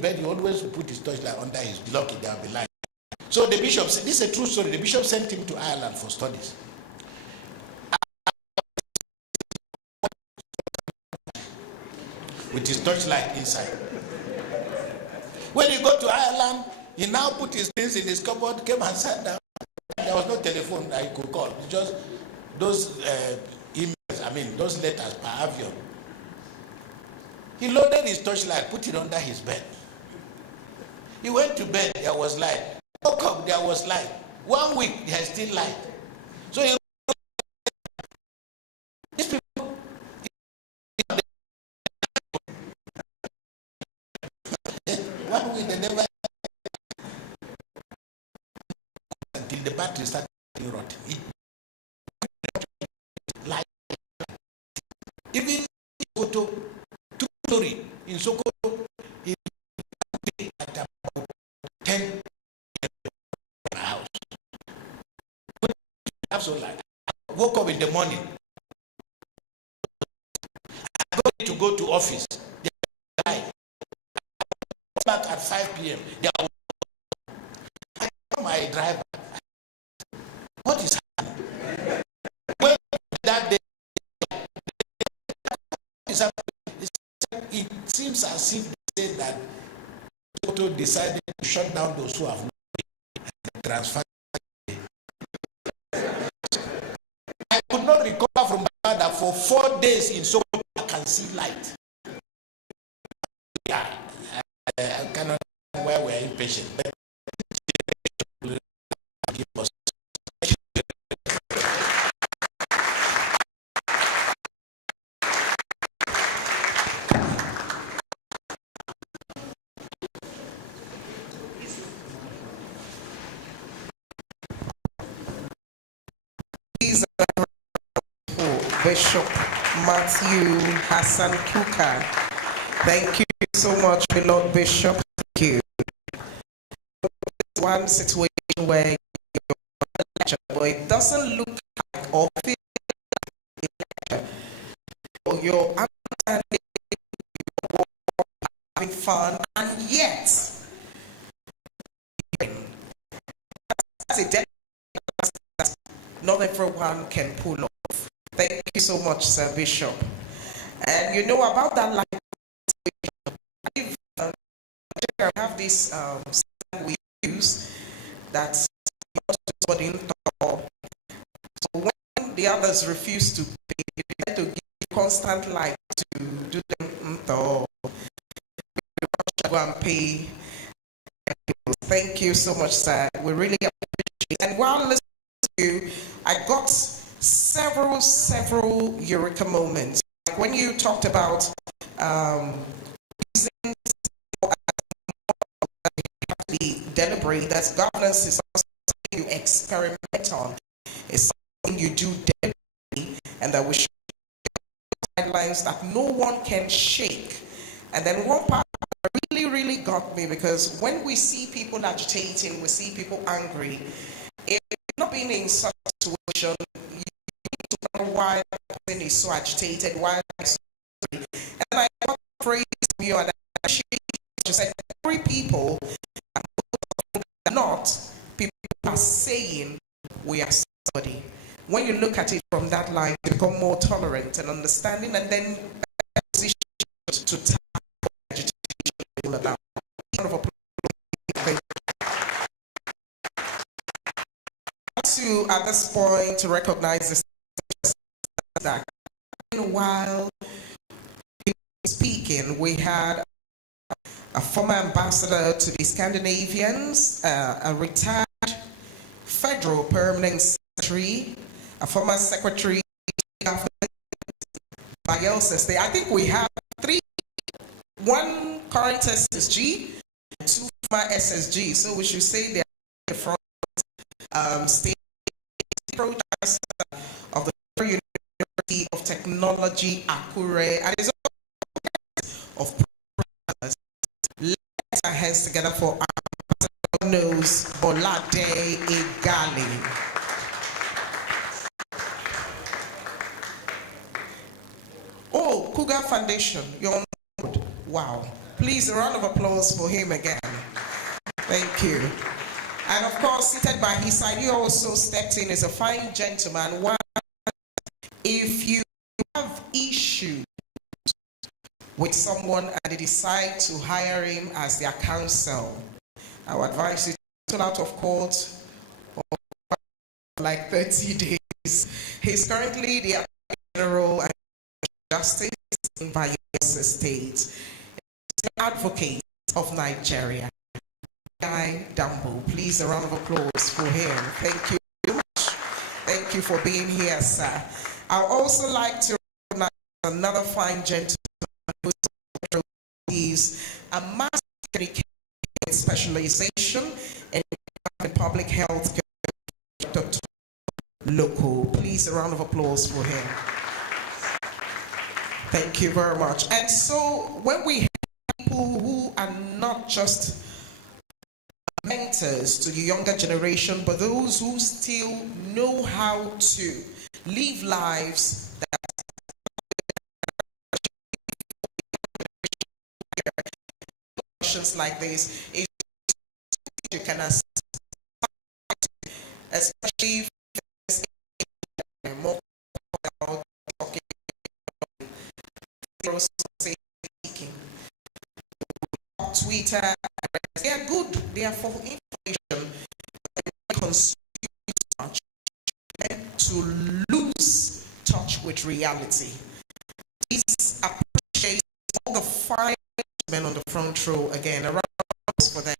bed, he always put his torchlight under his lucky, there will be light. So the bishop said, this is a true story, the bishop sent him to Ireland for studies. With his torchlight inside. When he got to Ireland, he now put his things in his cupboard, came and sat down. There was no telephone that he could call. Just those emails, those letters per avion. He loaded his torchlight, put it under his bed. He went to bed, there was light. Woke up, there was light. 1 week, there's still light. So he these people, 1 week, they never until the battery started rotting. Light. Even Sokoto, true story, in Sokoto, he at about 10 house. Absolutely. I woke up in the morning. I got to go to office. Back at 5 p.m. I told my driver, what is happening? When that day, it seems as if they said that Toto decided to shut down those who have no money and transfer. I could not recover from that for 4 days in Sokoto I can see light. Yeah, I cannot where we're impatient. Give us. Bishop Matthew Hassan Kuka. Thank you so much, beloved Bishop. Thank you. One situation where you're a lecture, but it doesn't look like or feel like a lecture. You're understanding, you're having fun, and yet that's a debt that not everyone can pull off. Thank you so much, Sir Bishop. And you know about that language, I have this we use that's not so when the others refuse to pay, you have to give constant light to do them go and pay. Thank you so much, sir. We really appreciate it. And while listening to you, I got several eureka moments. Like when you talked about using the deliberate, that governance is something you experiment on. It's something you do deliberately, and that we should guidelines that no one can shake. And then one part really got me, because when we see people agitating, we see people angry. If you're not being in such a situation, you need to know why the person is so agitated, why so angry. And I got a phrase from you, and I appreciate you said, every people are not people are saying we are somebody. When you look at it from that line, you become more tolerant and understanding, and then position to tackle agitation all about. To at this point to recognize this, that while speaking, we had a former ambassador to the Scandinavians, a retired federal permanent secretary, a former secretary of Bielsa. I think we have one current SSG and two former SSG. So we should say they are from state projects of the University of Technology, Akure, and is of brothers. Let's our hands together for our knows Bolade Igali. Oh, Cougar Foundation, you're on board. Wow, Please, a round of applause for him again. Thank you. And of course, seated by his side, he also stepped in as a fine gentleman. One, if you have issues with someone and they decide to hire him as their counsel, I would advise you to get out of court for like 30 days. He's currently the General and Justice in Bayelsa State. He's the advocate of Nigeria. Guy Dambo. Please, a round of applause for him. Thank you very much. Thank you for being here, sir. I'd also like to recognize another fine gentleman who is a master educator with specialization in public health care, Dr. Loco. Please, a round of applause for him. Thank you very much. And so, when we have people who are not just mentors to the younger generation, but those who still know how to live lives that like this is you can assist, especially more Twitter. They are good. They are for information. They consume much and to lose touch with reality. Please appreciate all the fine men on the front row again. A round of applause for them.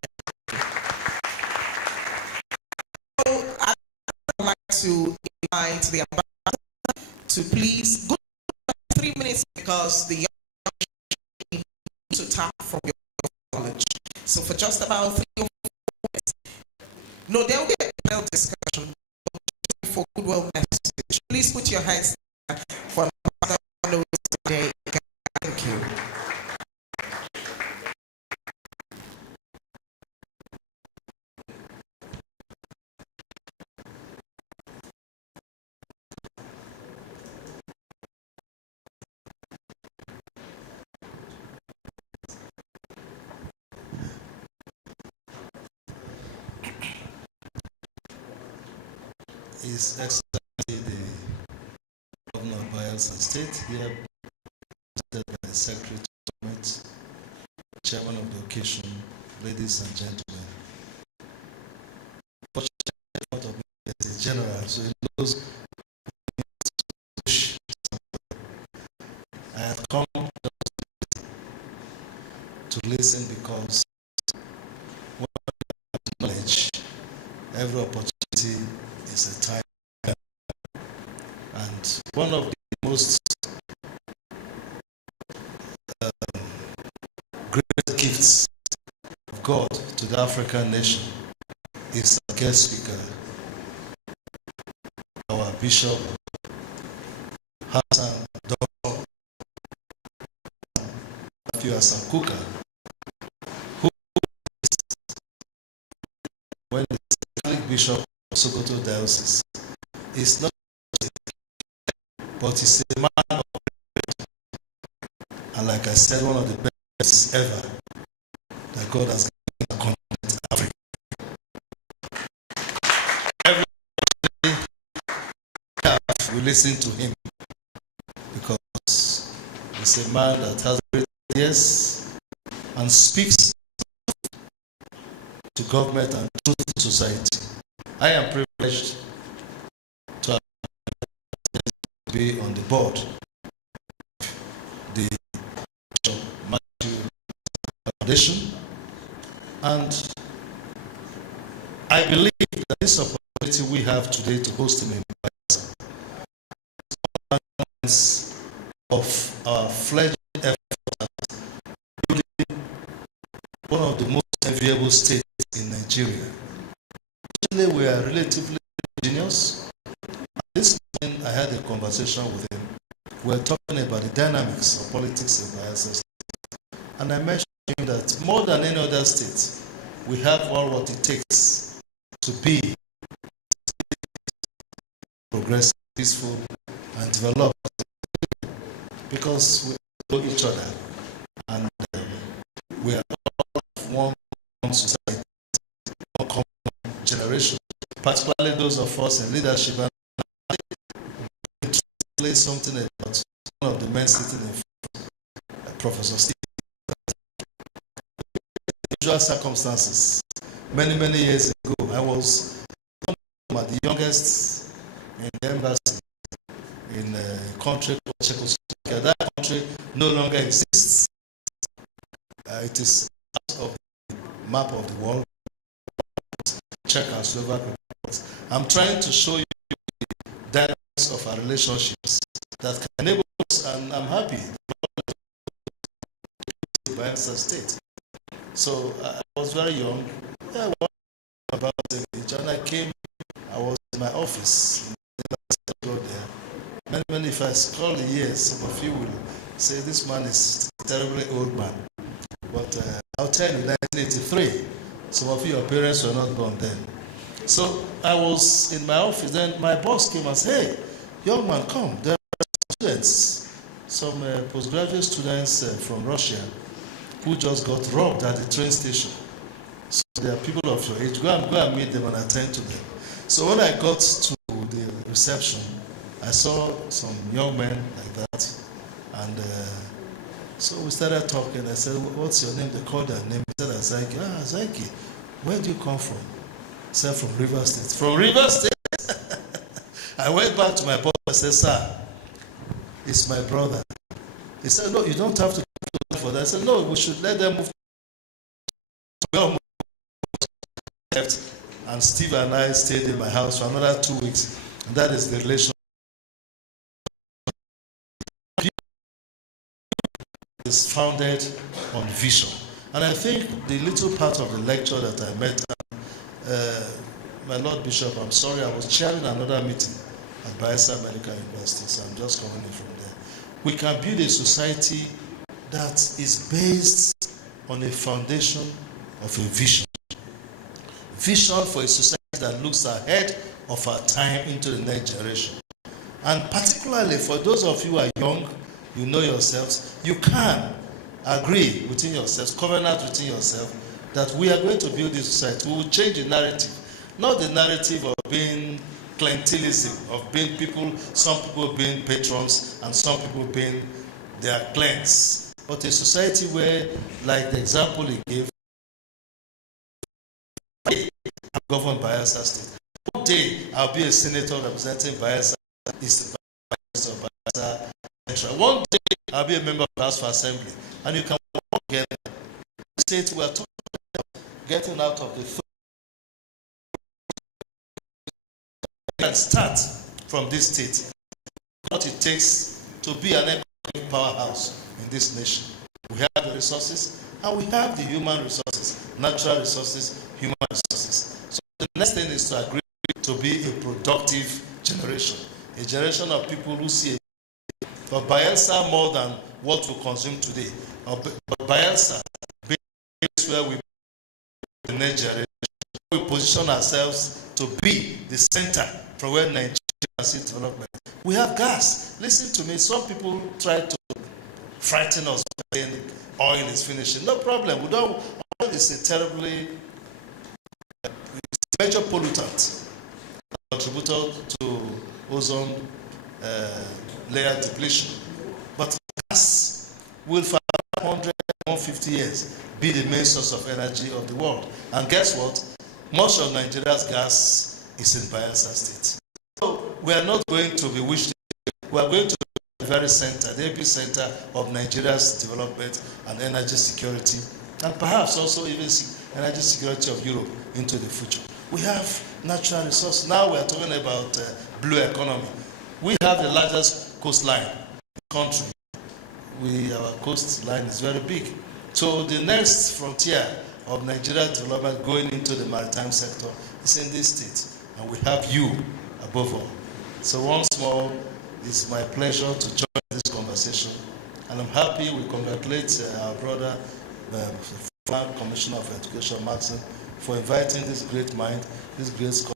So I'd like to invite the ambassador to please go 3 minutes because the young need to tap from your knowledge. So for just about 3 or 4 minutes, no, there will be a panel discussion for goodwill message. Please put your hands down for another today. Thank you. His Excellency the Governor of Bayelsa State, here presented by the Secretary to Government, Chairman of the occasion, ladies and gentlemen. Fortunately, as a general, so he knows I had come to listen because when I have knowledge, every opportunity is a time. And one of the most great gifts of God to the African nation is our guest speaker, our Bishop Hassan Dr. Matthew Asankuka, who is when the Catholic Bishop of Sokoto Diocese is not, but he's a man of faith. And like I said, one of the best ever that God has given the continent Africa. Every we listen to him because he's a man that has great ideas and speaks to government and to society. I am privileged to be on the board of the Bishop Matthew Foundation, and I believe that this opportunity we have today to host him in Bayelsa of our fledgling effort at building one of the most enviable states in Nigeria. Actually, we are relatively ingenious. This morning, I had a conversation with him. We were talking about the dynamics of politics in Bayelsa State. And I mentioned to him that more than any other state, we have all what it takes to be progressive, peaceful, and developed because we know each other. And we are all of one common society, one common generation, particularly those of us in leadership. And I think something about one of the men sitting in front, Professor Steve. Usual circumstances. Many years ago, I was the youngest in the embassy in a country called Czechoslovakia. That country no longer exists. It is out of the map of the world. Czechoslovakia. I'm trying to show you the dynamics of our relationships that can enable us, and I'm happy by Bayelsa State. So I was very young. I was about the age, and I was in my office. There. Many, if I scroll the years, some of you will say this man is a terribly old man. But I'll tell you, 1983, some of your parents were not born then. So I was in my office, then my boss came and said, "Hey, young man, come. There are students, some postgraduate students from Russia who just got robbed at the train station. So they are people of your age. Go and meet them and attend to them." So when I got to the reception, I saw some young men like that, and so we started talking. I said, "What's your name?" They called their name. He said, "Azaki." "Ah, Azaki, where do you come from?" I said, "From River State." "From River State?" I went back to my boss and said, "Sir, it's my brother." He said, "No, you don't have to for that." I said, "No, we should let them move." We all left, and Steve and I stayed in my house for another 2 weeks. And that is the relation. Is founded on vision. And I think the little part of the lecture that I met, my Lord Bishop, I'm sorry, I was chairing another meeting at Bayelsa Medical University, so I'm just coming in from there. We can build a society that is based on a foundation of a vision. Vision for a society that looks ahead of our time into the next generation. And particularly for those of you who are young, you know yourselves, you can agree within yourselves, covenant within yourself, that we are going to build this society. We will change the narrative. Not the narrative of being clientelism, of being people, some people being patrons, and some people being their clients. But a society where, like the example he gave, I'm governed by Bayelsa State. One day, I'll be a senator representing Bayelsa East, Bayelsa Central. One day, I'll be a member of the House of Assembly. And you can work together. State we are talking about getting out of the food. We can start from this state. What it takes to be an economic powerhouse in this nation. We have the resources, and we have the human resources, natural resources, human resources. So the next thing is to agree to be a productive generation, a generation of people who see for Bayelsa more than what we consume today. But Bayelsa being where we the next generation, we position ourselves to be the center from where Nigeria sees development. We have gas. Listen to me. Some people try to frighten us by saying oil is finishing. No problem. We don't. Oil is a terribly major pollutant, contributor to ozone layer depletion. But gas will for 100, 150 years be the main source of energy of the world. And guess what? Most of Nigeria's gas is in Bayelsa State. So we are not going to be wished. We are going to be the very center, the epicenter of Nigeria's development and energy security, and perhaps also even energy security of Europe into the future. We have natural resources. Now we are talking about blue economy. We have the largest coastline in the country. Our coastline is very big. So the next frontier of Nigeria's development going into the maritime sector is in this state. And we have you above all. So once more, it's my pleasure to join this conversation. And I'm happy we congratulate our brother, former Commissioner of Education, Maxim, for inviting this great mind, this great scholar,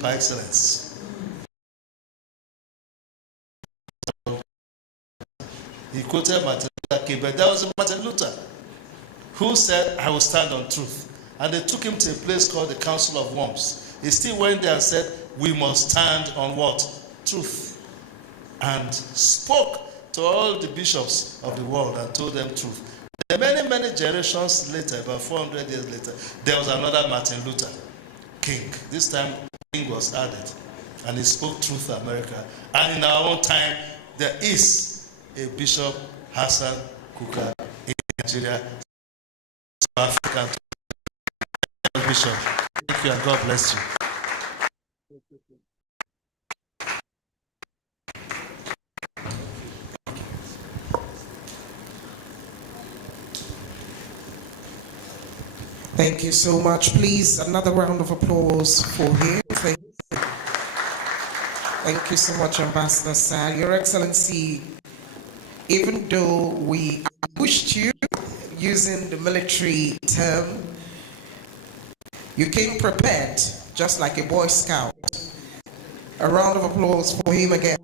by excellence. He quoted Martin But there was a Martin Luther who said, I will stand on truth. And they took him to a place called the Council of Worms. He still went there and said, we must stand on what? Truth. And spoke to all the bishops of the world and told them truth. And many, many generations later, about 400 years later, there was another Martin Luther King. This time, King was added. And he spoke truth to America. And in our own time, there is a Bishop Hassan Kuka in Nigeria, South African Bishop. Thank you and God bless you. Thank you so much. Please, another round of applause for him. Thank you so much, Ambassador Sir. Your Excellency, even though we pushed you using the military term, you came prepared, just like a Boy Scout. A round of applause for him again.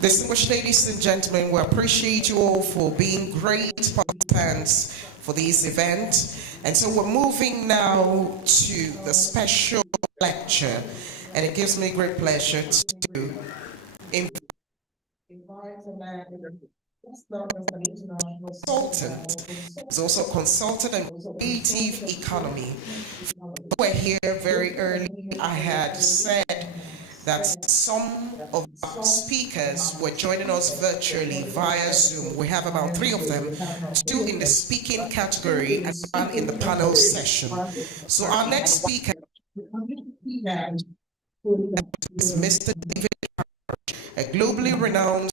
Distinguished ladies and gentlemen, we appreciate you all for being great participants for this event. And so we're moving now to the special lecture. And it gives me great pleasure to invite a man consultant. He's also a consultant in creative economy. We're here very early. I had said that some of our speakers were joining us virtually via Zoom. We have about 3 of them, 2 in the speaking category and 1 in the panel session. So our next speaker is Mr. David Harroch, a globally renowned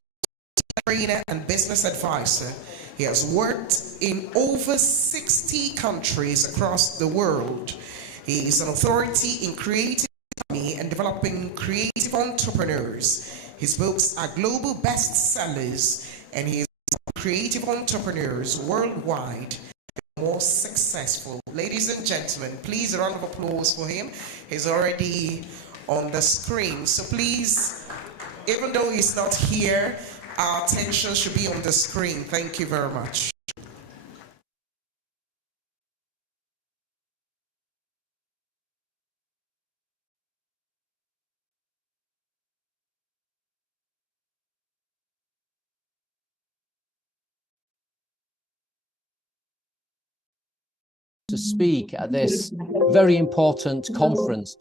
trainer and business advisor. He has worked in over 60 countries across the world. He is an authority in creative and developing creative entrepreneurs. His books are global bestsellers, and he is creative entrepreneurs worldwide more successful. Ladies and gentlemen, please a round of applause for him. He's already on the screen. So please, even though he's not here, our attention should be on the screen. Thank you very much. To speak at this very important conference.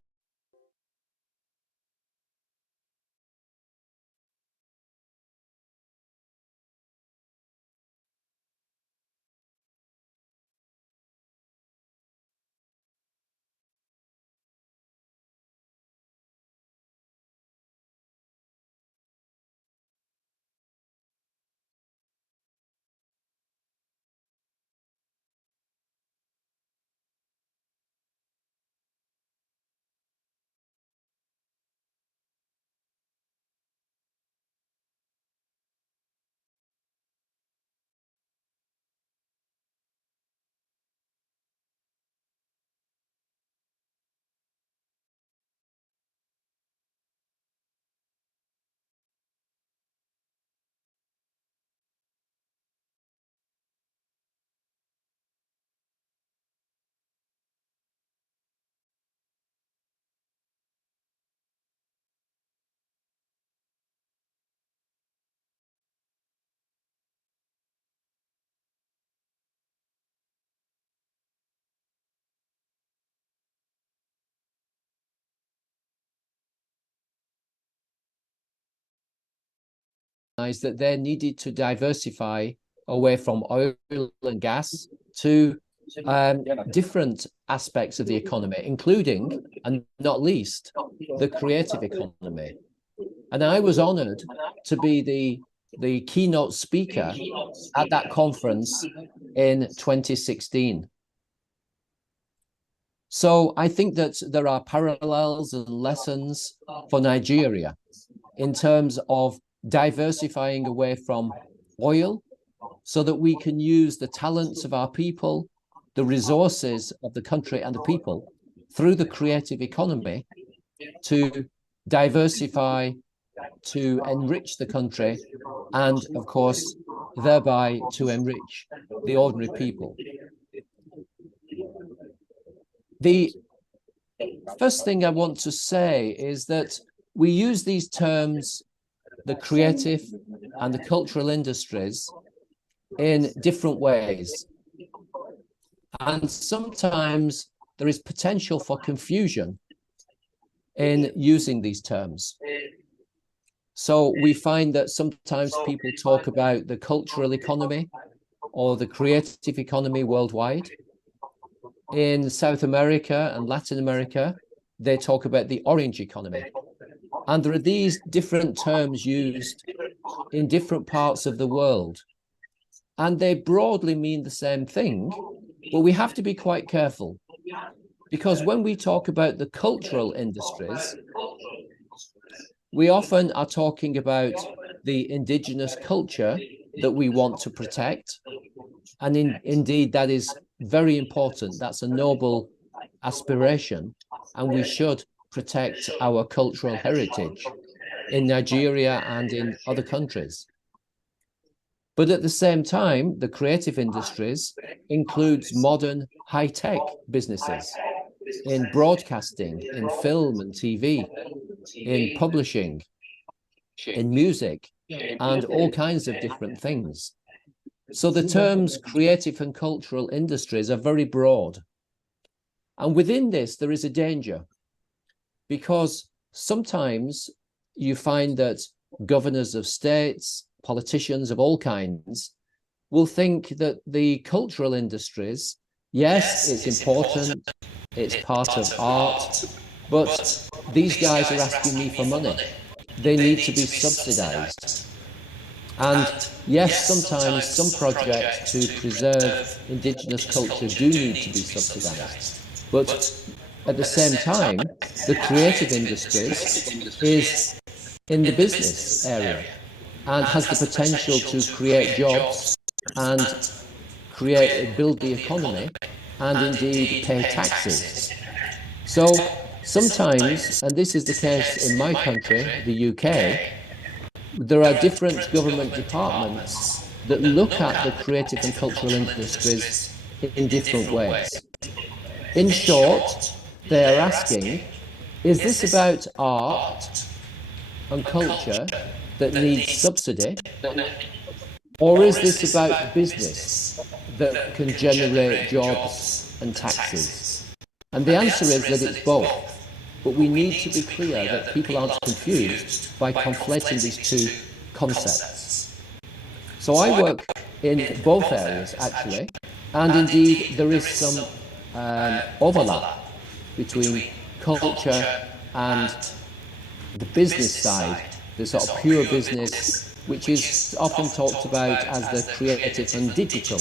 That they needed to diversify away from oil and gas to different aspects of the economy, including, and not least, the creative economy. And I was honored to be the keynote speaker at that conference in 2016. So I think that there are parallels and lessons for Nigeria in terms of diversifying away from oil so that we can use the talents of our people, the resources of the country and the people through the creative economy to diversify, to enrich the country, and of course, thereby to enrich the ordinary people. The first thing I want to say is that we use these terms, the creative and the cultural industries, in different ways. And sometimes there is potential for confusion in using these terms. So we find that sometimes people talk about the cultural economy or the creative economy worldwide. In South America and Latin America, they talk about the orange economy. And there are these different terms used in different parts of the world. And they broadly mean the same thing, but we have to be quite careful. Because when we talk about the cultural industries, we often are talking about the indigenous culture that we want to protect. And indeed, that is very important. That's a noble aspiration. And we should protect our cultural heritage in Nigeria and in other countries. But at the same time, the creative industries includes modern high-tech businesses in broadcasting, in film and TV, in publishing, in music, and all kinds of different things. So the terms creative and cultural industries are very broad. And within this, there is a danger, because sometimes you find that governors of states, politicians of all kinds, will think that the cultural industries, yes, it's important, it's part of art, but these guys are asking me for money. They need to be subsidized. And yes, sometimes some projects to preserve indigenous culture do need to be subsidized. But at the same time, the creative industries is in the business area and has the potential to create jobs and build the economy and indeed pay taxes. So sometimes, and this is the case in my country, the UK, there are different government departments that look at the creative and cultural industries in different ways. In short, they are asking, is this about art and culture that needs subsidy, or is this about business that can generate jobs and taxes? And the answer is that it's both. But we need to be clear that people aren't confused by conflating these two concepts. So I work in both areas, actually, and indeed there is some overlap between culture and the business side, the sort of pure business, which is often talked about as the creative and digital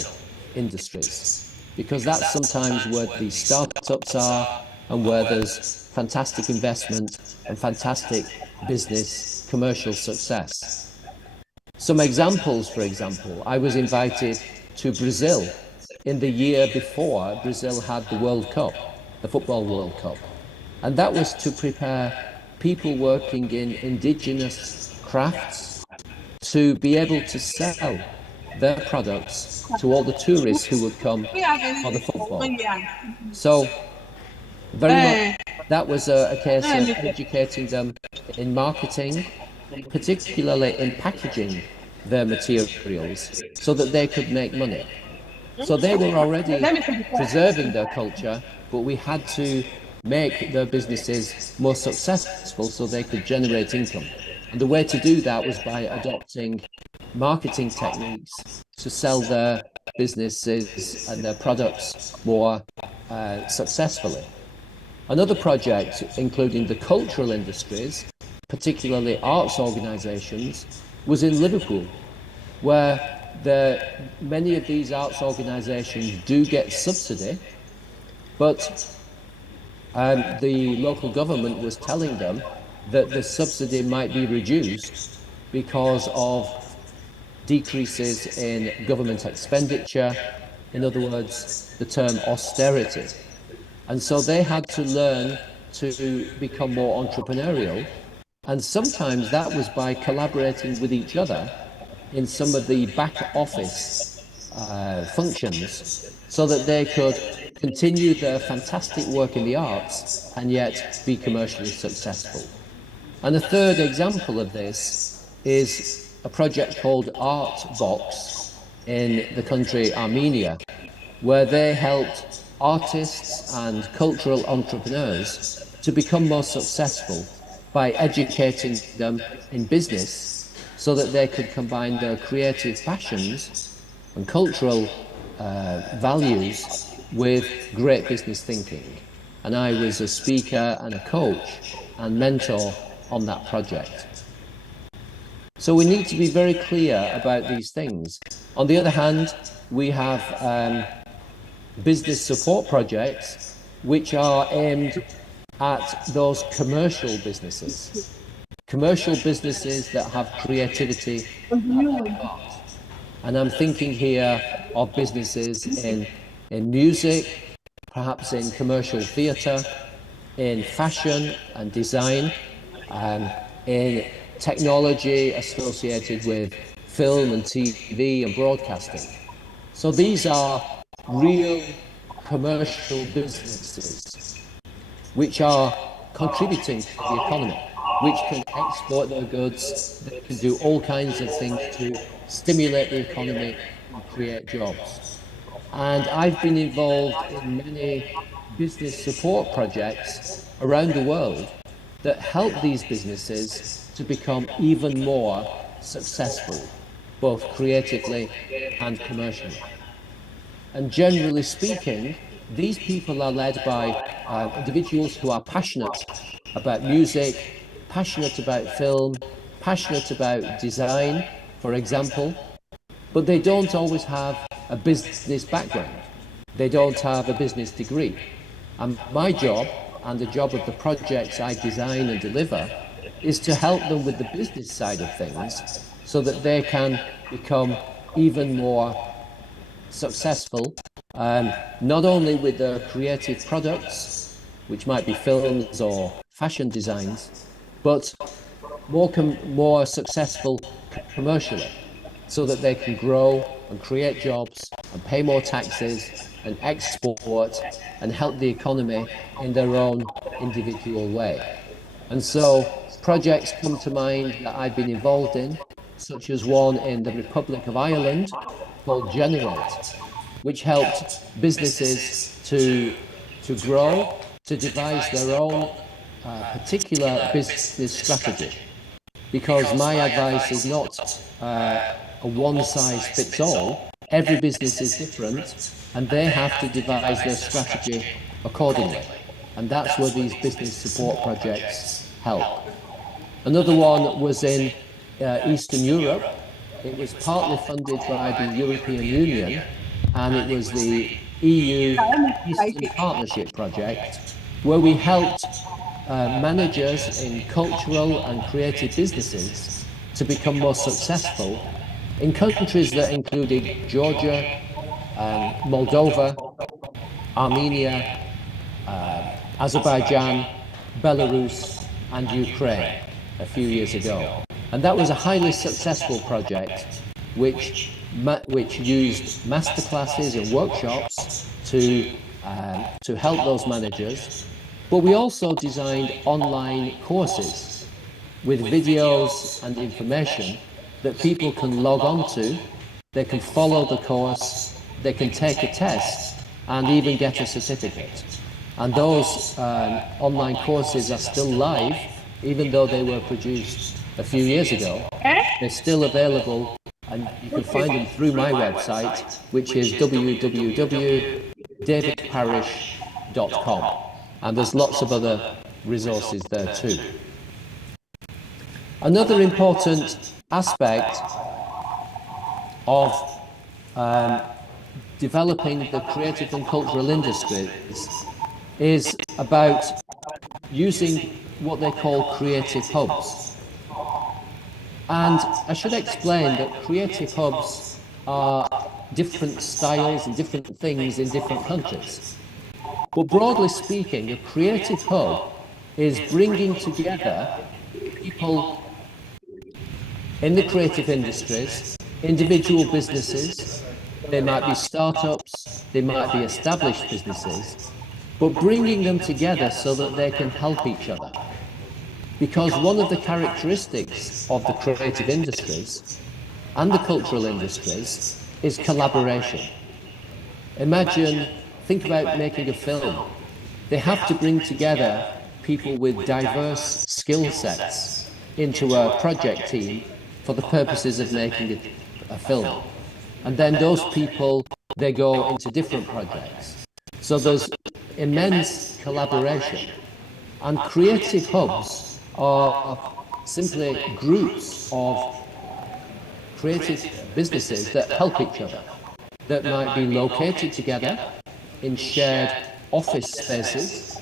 industries, because that's sometimes where the startups are and where there's fantastic investment and fantastic business commercial success. Some examples, for example, I was invited to Brazil in the year before Brazil had the World Cup, the Football World Cup. And that was to prepare people working in indigenous crafts to be able to sell their products to all the tourists who would come for the football. So very much that was a case of educating them in marketing, particularly in packaging their materials so that they could make money. So they were already preserving their culture, but we had to make their businesses more successful so they could generate income. And the way to do that was by adopting marketing techniques to sell their businesses and their products more successfully. Another project, including the cultural industries, particularly arts organisations, was in Liverpool, where many of these arts organisations do get subsidy, but the local government was telling them that the subsidy might be reduced because of decreases in government expenditure, in other words, the term austerity. And so they had to learn to become more entrepreneurial. And sometimes that was by collaborating with each other in some of the back office functions, so that they could continue their fantastic work in the arts and yet be commercially successful. And a third example of this is a project called Artbox in the country Armenia, where they helped artists and cultural entrepreneurs to become more successful by educating them in business so that they could combine their creative passions and cultural values with great business thinking. And I was a speaker and a coach and mentor on that project. So we need to be very clear about these things. On the other hand, we have business support projects which are aimed at those commercial businesses that have creativity at their heart. And I'm thinking here of businesses in music, perhaps in commercial theatre, in fashion and design, in technology associated with film and TV and broadcasting. So these are real commercial businesses which are contributing to the economy, which can export their goods, they can do all kinds of things to stimulate the economy and create jobs. And I've been involved in many business support projects around the world that help these businesses to become even more successful, both creatively and commercially. And generally speaking, these people are led by individuals who are passionate about music, passionate about film, passionate about design, for example, but they don't always have a business background. They don't have a business degree. And my job, and the job of the projects I design and deliver, is to help them with the business side of things so that they can become even more successful, not only with their creative products, which might be films or fashion designs, but more successful commercially, so that they can grow and create jobs and pay more taxes and export and help the economy in their own individual way. And so projects come to mind that I've been involved in, such as one in the Republic of Ireland called Generate, which helped businesses to grow, to devise their own particular business strategy. Because my advice is not a one-size-fits-all. Every business is different, and they have to devise their strategy accordingly. And that's where these business support projects help. Another one was in Eastern Europe. It was partly funded by the European Union, and it was the EU Eastern Partnership Project, where we helped managers in cultural and creative businesses to become more successful in countries that included Georgia, Moldova, Armenia, Azerbaijan, Belarus, and Ukraine a few years ago. And that was a highly successful project which used masterclasses and workshops to help those managers. But we also designed online courses with videos and information that people can log on to. They can follow the course, they can take a test, and even get a certificate. And those online courses are still live, even though they were produced a few years ago. They're still available, and you can find them through my website, which is www.davidparish.com. And there's lots of other resources there too. Another important aspect of developing the creative and cultural industries is about using what they call creative hubs. And I should explain that creative hubs are different styles and different things in different countries. But broadly speaking, a creative hub is bringing together people in the creative industries, individual businesses, they might be startups, they might be established businesses, but bringing them together so that they can help each other. Because one of the characteristics of the creative industries and the cultural industries is collaboration. Think about making a film. They have to bring together people with diverse skill sets into a project team for the purposes of making a film. And then those people, they go into different projects. So there's immense collaboration. And creative hubs are simply groups of creative businesses that help each other, that might be located together in shared office spaces.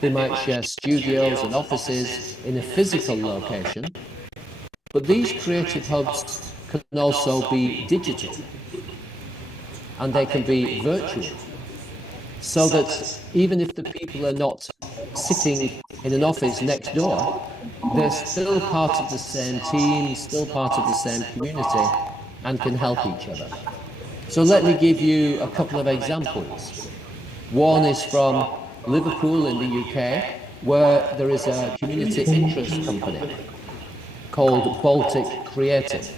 They might share studios and offices in a physical location. But these creative hubs can also be digital, and they can be virtual, so that even if the people are not sitting in an office next door, they're still part of the same team, still part of the same community, and can help each other. So let me give you a couple of examples. One is from Liverpool in the UK, where there is a community interest company called Baltic Creative.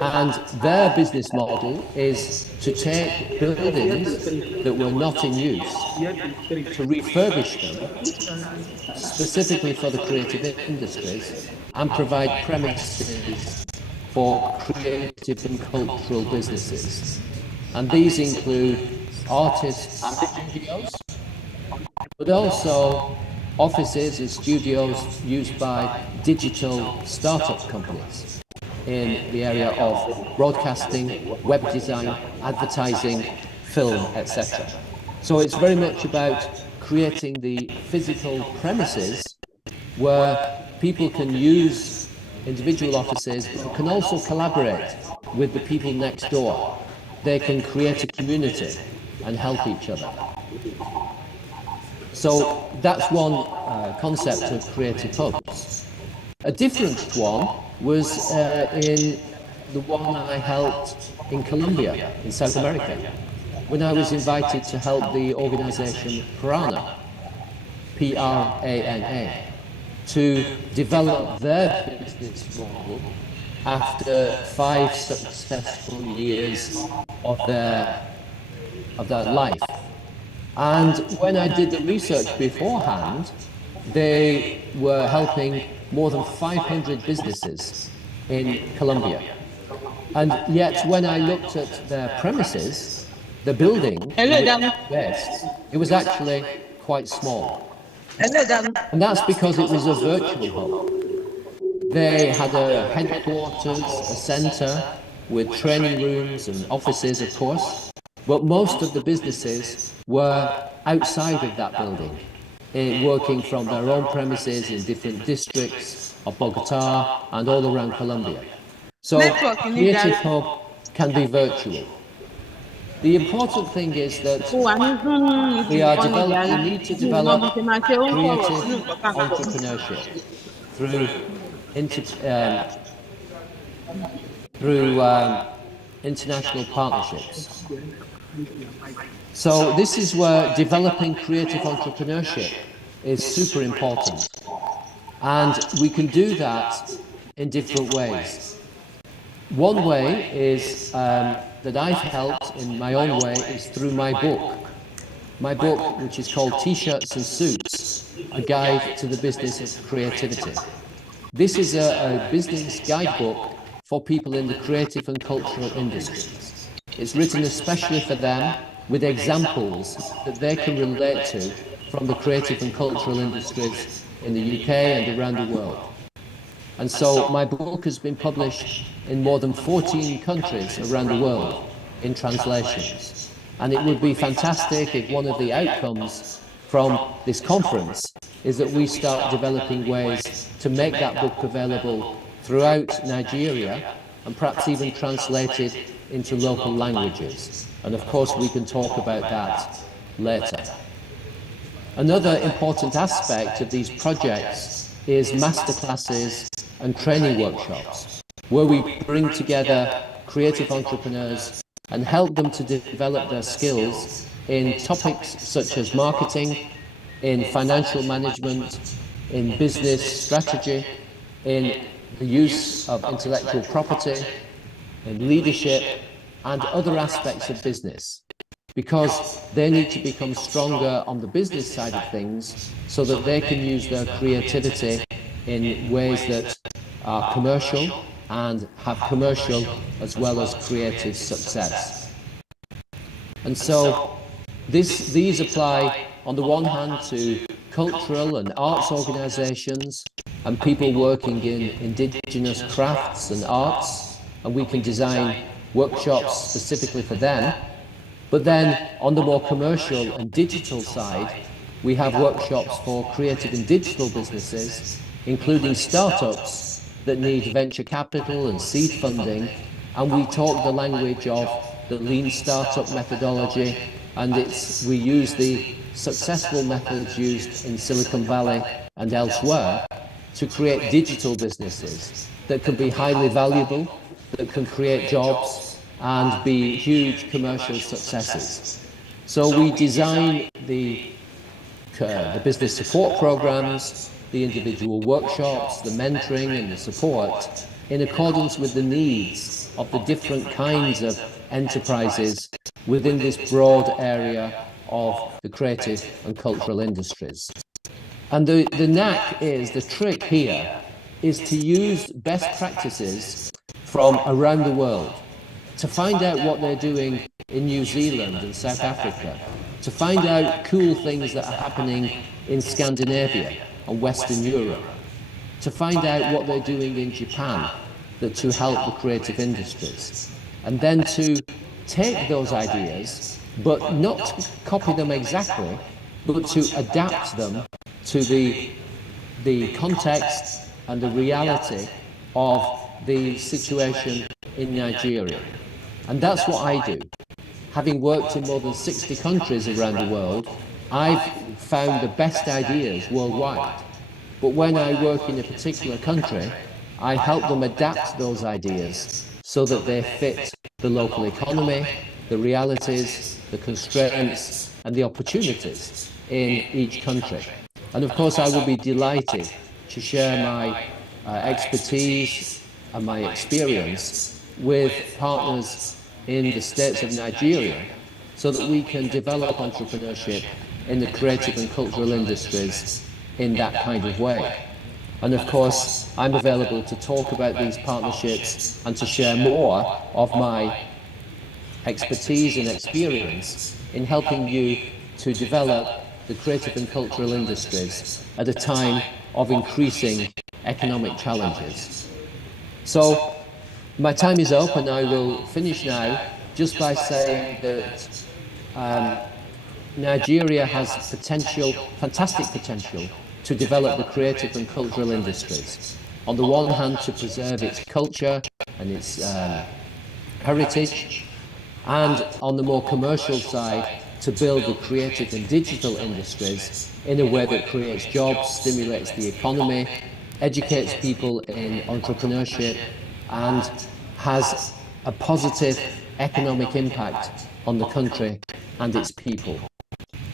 And their business model is to take buildings that were not in use, to refurbish them, specifically for the creative industries, and provide premises for creative and cultural businesses. And these include artists' studios, but also offices and studios used by digital startup companies in the area of broadcasting, web design, advertising, film, etc. So it's very much about creating the physical premises where people can use individual offices, but can also collaborate with the people next door. They can create a community and help each other. So that's one concept of creative hubs. A different one was in the one I helped in Colombia, in South America, when I was invited to help the organization Prana, P-R-A-N-A, to develop their business model after 5 successful years of their life. And when I did the research beforehand, they were helping more than 500 businesses in Colombia. And yet when I looked at their premises, the building, it was actually quite small. And that's because it was a virtual hub. They had a headquarters, a centre with training rooms and offices, of course, but most of the businesses were outside of that building, working from their own premises in different districts of Bogota and all around Colombia. So Creative Hub can be virtual. The important thing is that we need to develop creative entrepreneurship through international partnerships. So this is where developing creative entrepreneurship is super important. And we can do that in different ways. One way is that I've helped in my own way is through my book. My book, which is called T-Shirts and Suits, A Guide to the Business of Creativity. This is a business guidebook for people in the creative and cultural industries. It's written especially for them, with examples that they can relate to from the creative and cultural industries in the UK and around the world. And so my book has been published in more than 14 countries around the world in translations. And it would be fantastic if one of the outcomes from this conference is that we start developing ways to make that book available throughout Nigeria and perhaps even translated into local languages. And of course we can talk about that later. Another important aspect of these projects is masterclasses and training workshops, where we bring together creative entrepreneurs and help them to develop their skills in topics such as marketing, in financial management, in business strategy, in the use of intellectual property, in leadership, and other aspects of business, because they need to become stronger on the business side of things so that they can use their creativity in ways that are commercial and have commercial as well as creative success. And so these apply on the one hand to cultural and arts organisations and people working in indigenous crafts and arts, and we can design workshops specifically for them. But then on the more commercial and digital side, we have workshops for creative and digital businesses, including startups that need venture capital and seed funding, and we talk the language of the lean startup methodology, and we use the successful methods used in Silicon Valley and elsewhere to create digital businesses that can be highly valuable, that can create jobs and be huge commercial successes. So we design the business support programs, the individual workshops, the mentoring and the support in accordance with the needs of the different kinds of enterprises within this broad area of the creative and cultural industries. And the knack is, the trick here is to use best practices from around the world, to find out what they're doing in New Zealand and South Africa, to find out cool things that are happening in Scandinavia and Western Europe, to find out what they're doing in Japan to help the creative industries, and then to take those ideas, but not copy them exactly, but to adapt them to the context and the reality of the situation in Nigeria. And that's what I do. Having worked in more than 60 countries around the world, I've found the best ideas worldwide. But when I work in a particular country, I help them adapt those ideas so that they fit the local economy, the realities, the constraints, and the opportunities in each country. And of course, I will be delighted to share my expertise and my experience with partners in the states of Nigeria so that we can develop entrepreneurship in the creative and cultural industries in that kind of way. And of course, I'm available to talk about these partnerships and to share more of my expertise and experience in helping you to develop the creative and cultural industries at a time of increasing economic challenges. So my time is up, and I will finish now just by saying that Nigeria has potential, fantastic potential, to develop the creative and cultural industries. On the one hand, to preserve its culture and its heritage, and on the more commercial side, to build the creative and digital industries in a way that creates jobs, stimulates the economy, educates people in entrepreneurship, and has a positive economic impact on the country and its people.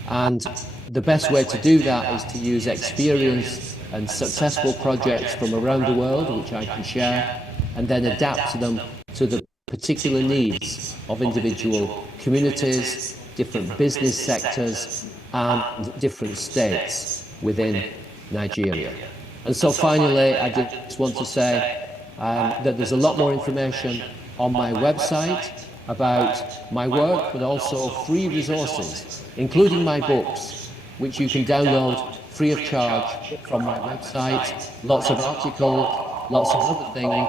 And the best way to do that is to use experience and successful projects from around the world, which I can share, and then adapt them to the particular needs of individual communities, different business sectors, and different states within Nigeria. And so finally, I just want to say that there's a lot more information on my website about my work, but also free resources, including my books, which you can download free of charge from my website. Lots of articles, lots of other things,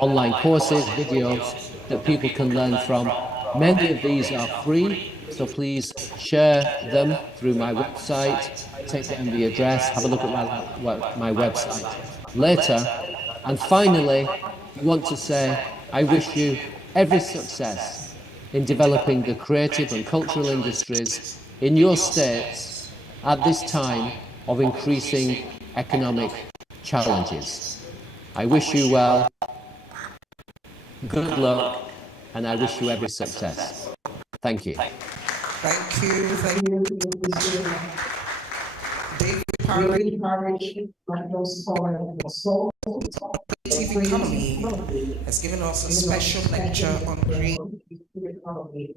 online courses, videos that people can learn from. Many of these are free, so please share them through my website, take down the address, have a look at my website later. And finally, I want to say I wish you every success in developing the creative and cultural industries in your states at this time of increasing economic challenges. I wish you well, good luck, and I wish you every success. Thank you. Thank you. Thank you. David Parrish, Creative Economy, has given us a special lecture on creative economy,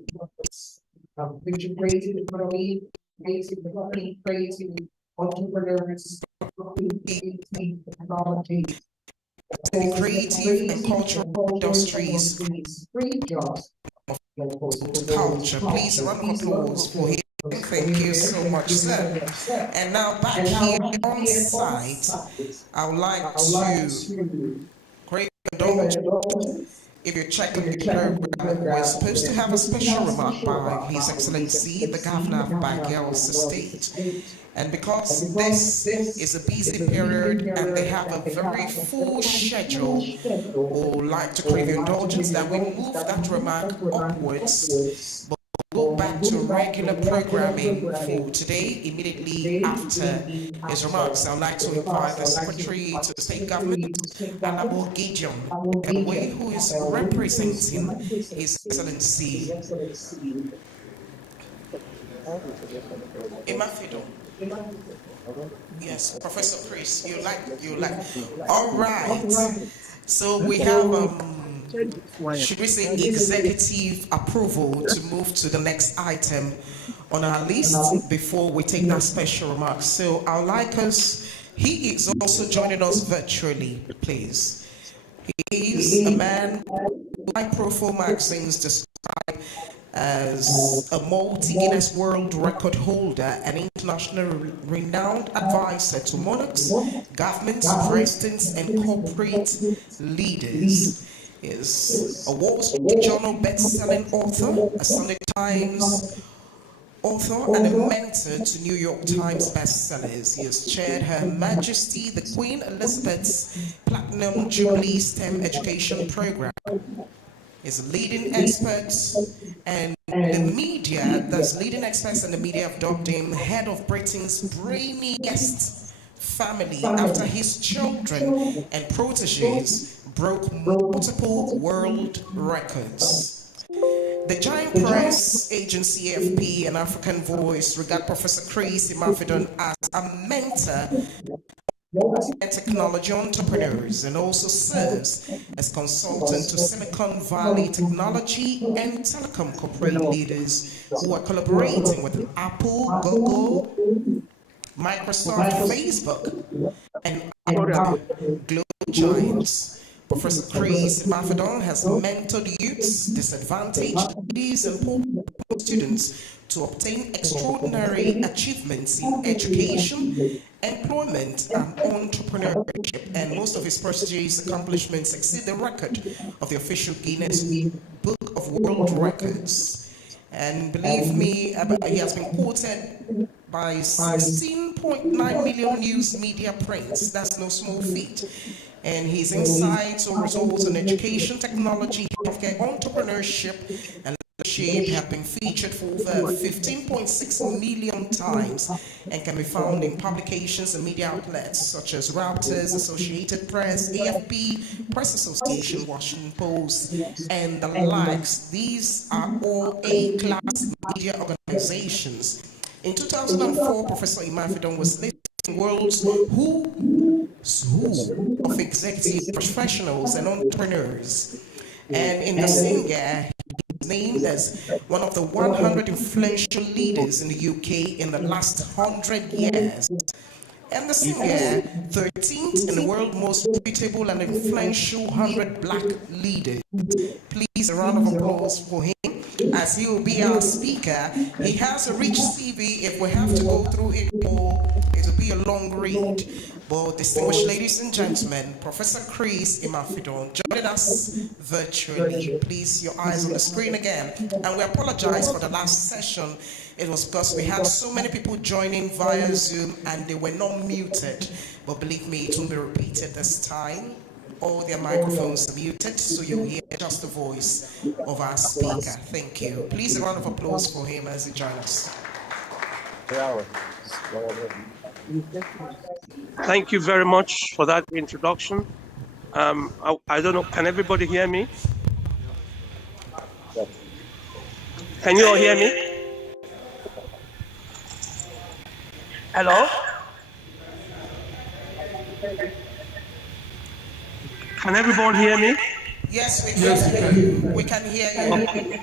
creative entrepreneurs, creative and cultural industries, culture. Please, a round of applause for him. Thank you so much, sir. And now back here on site, I would like to create indulgence. If you're checking the program, we're supposed to have a special remark by His Excellency, the Governor of Bagels Estate. And because this is a busy period and they have a very full schedule, we'd like to crave your indulgence that we move that remark upwards, but go back to regular programming for today immediately after his remarks. I'd like to invite the Secretary to the State Government, Alabo Gideon, who is representing His Excellency Imafidon. Yes, Professor Chris, you like. All right. So we have, should we say, executive approval to move to the next item on our list before we take that special remark. So I would like us, he is also joining us virtually, please. He is a man who Microphone magazines describe as a multi-Guinness World Record holder and internationally renowned advisor to monarchs, governments, presidents, and corporate leaders. He is a Wall Street Journal best-selling author, a Sunday Times author, and a mentor to New York Times bestsellers. He has chaired Her Majesty the Queen Elizabeth's Platinum Jubilee STEM Education Program. Is leading experts and the media, thus leading experts and the media have dubbed him head of Britain's brainiest family after his children and proteges broke multiple world records. The giant press agency AFP and African Voice regard Professor Chris Imafidon as a mentor and technology entrepreneurs, and also serves as consultant to Silicon Valley technology and telecom corporate leaders who are collaborating with Apple, Google, Microsoft, Facebook, and other global giants. Professor Chris Imafidon has mentored youths, disadvantaged ladies, and poor students to obtain extraordinary achievements in education, employment, and entrepreneurship, and most of his prestigious accomplishments exceed the record of the official Guinness Book of World Records. And believe me, he has been quoted by 16.9 million news media prints. That's no small feat. And his insights or results in education, technology, healthcare, entrepreneurship, and leadership have been featured for over 15.6 million times and can be found in publications and media outlets such as Reuters, Associated Press, AFP, Press Association, Washington Post, and the likes. These are all A-class media organizations. In 2004, Professor Imafidon was listed in World's Who's Who of executive professionals and entrepreneurs. And in the same year, he was named as one of the 100 influential leaders in the UK in the last 100 years. And the same year, 13th in the world's most reputable and influential 100 black leaders. Please, a round of applause for him, as he will be our speaker. He has a rich CV. If we have to go through it all, it will be a long read. But distinguished ladies and gentlemen, Professor Chris Imafidon joining us virtually. Please, your eyes on the screen again. And we apologize for the last session. It was because we had so many people joining via Zoom and they were not muted. But believe me, it will be repeated this time. All their microphones are muted, so you'll hear just the voice of our speaker. Thank you. Please, a round of applause for him as he joins us. Thank you very much for that introduction. I don't know, can everybody hear me? Can you all hear me? Hello? Can everybody hear me? Yes, we can hear you.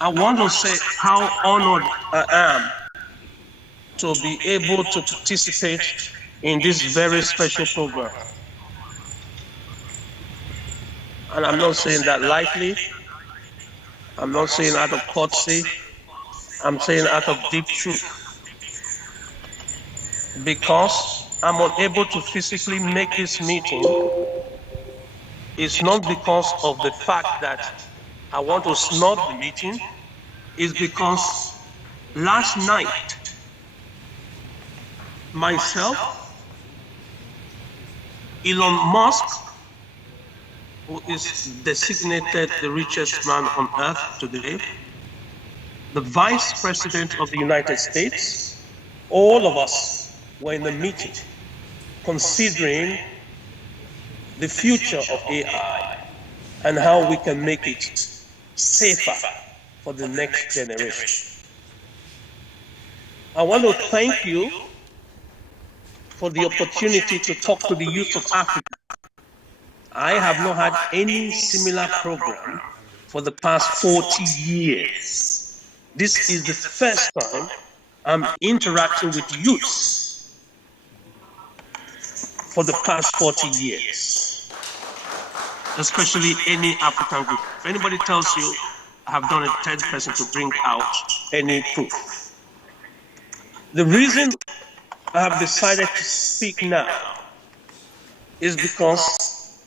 I want to say how honored I am to be able to participate in this very special program. And I'm not saying that lightly. I'm not saying out of courtesy. I'm saying out of deep truth. Because I'm unable to physically make this meeting, it's not because of the fact that I want to snub the meeting. It's because last night, myself, Elon Musk, who is designated the richest man on earth today, the Vice President of the United States, all of us were in a meeting considering the future of AI and how we can make it safer for the next generation. I want to thank you for the opportunity to talk to the youth of Africa. I have not had any similar program for the past 40 years. This is the first time I'm interacting with youths for the past 40 years, especially any African group. If anybody tells you I have done a third person to bring out any proof. The reason I have decided to speak now is because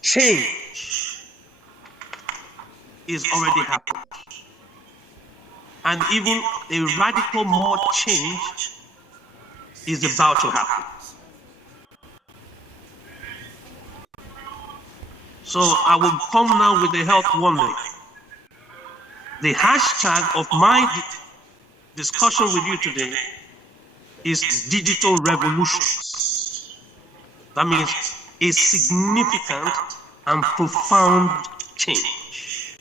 change is already happening. And even a radical more change is about to happen. So I will come now with the health warning. The hashtag of my discussion with you today is digital revolutions. That means a significant and profound change.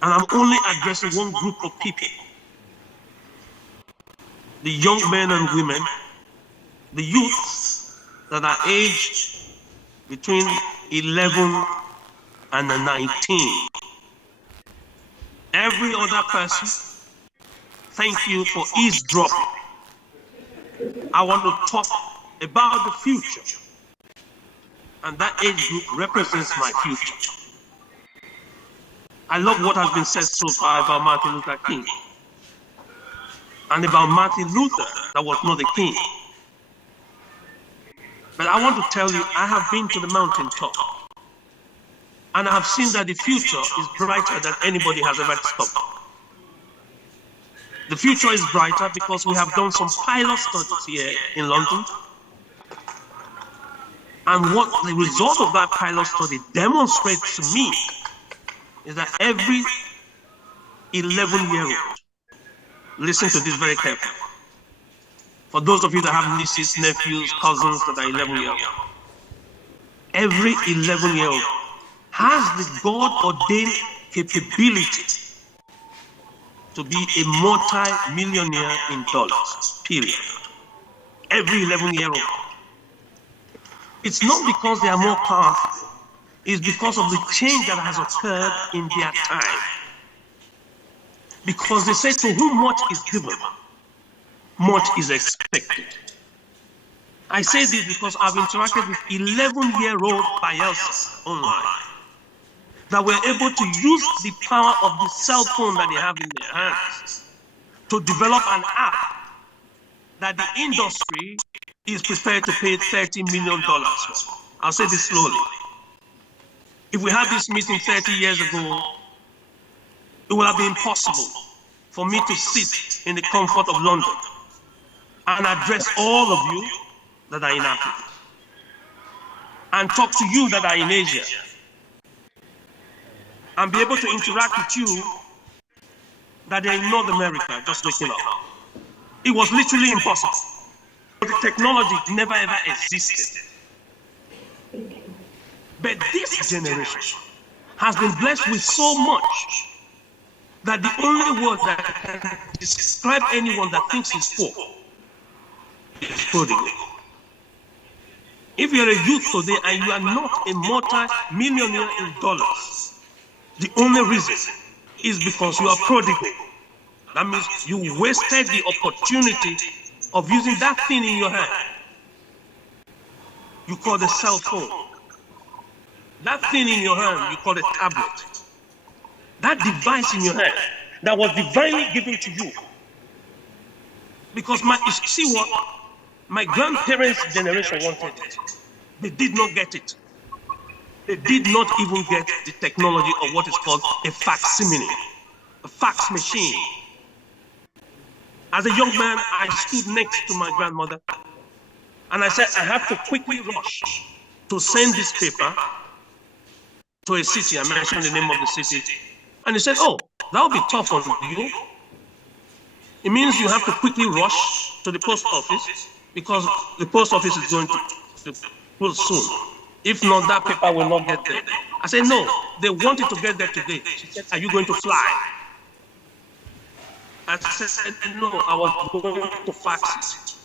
And I'm only addressing one group of people. The young men and women, the youths that are aged between 11 and 19. Every other person, thank you for eavesdropping. I want to talk about the future. And that age group represents my future. I love what has been said so far about Martin Luther King. And about Martin Luther, that was not a king. But I want to tell you, I have been to the mountaintop. And I have seen that the future is brighter than anybody has ever discovered. The future is brighter because we have done some pilot studies here in London. And what the result of that pilot study demonstrates to me is that every 11-year-old, listen to this very carefully. For those of you that have nieces, nephews, cousins that are 11-year-old, every 11-year-old has the God-ordained capability to be a multi-millionaire in dollars, period. Every 11-year-old. It's not because they are more powerful, it's because of the change that has occurred in their time. Because they say to whom much is given, much is expected. I say this because I've interacted with 11-year-old Bayelsa online that were able to use the power of the cell phone that they have in their hands to develop an app that the industry is prepared to pay $30 million for. I'll say this slowly. If we had this meeting 30 years ago, it would have been impossible for me to sit in the comfort of London and address all of you that are in Africa and talk to you that are in Asia and be able to interact with you that are in North America just waking up. It was literally impossible. The technology never ever existed. But this generation has been blessed with so much that the only word that can describe anyone that thinks he's poor is prodigal. If you're a youth today and you are not a multi-millionaire in dollars, the only reason is because you are prodigal. That means you wasted the opportunity of using that thing in your hand. You call the cell phone. That thing in your hand, you call a tablet. That device in your hand that was divinely given to you. Because see what? My grandparents' generation wanted it. They did not get it. They did not even get the technology of what is called a facsimile, a fax machine. As a young man, I stood next to my grandmother and I said, I have to quickly rush to send this paper to a city. I mentioned the name of the city. And he said, oh, that'll be tough on you. It means you have to quickly rush to the post office because the post office is going to close soon. If not, that paper will not get there. I said, no, they want it to get there today. She said, are you going to fly? I said, no, I was going to fax it.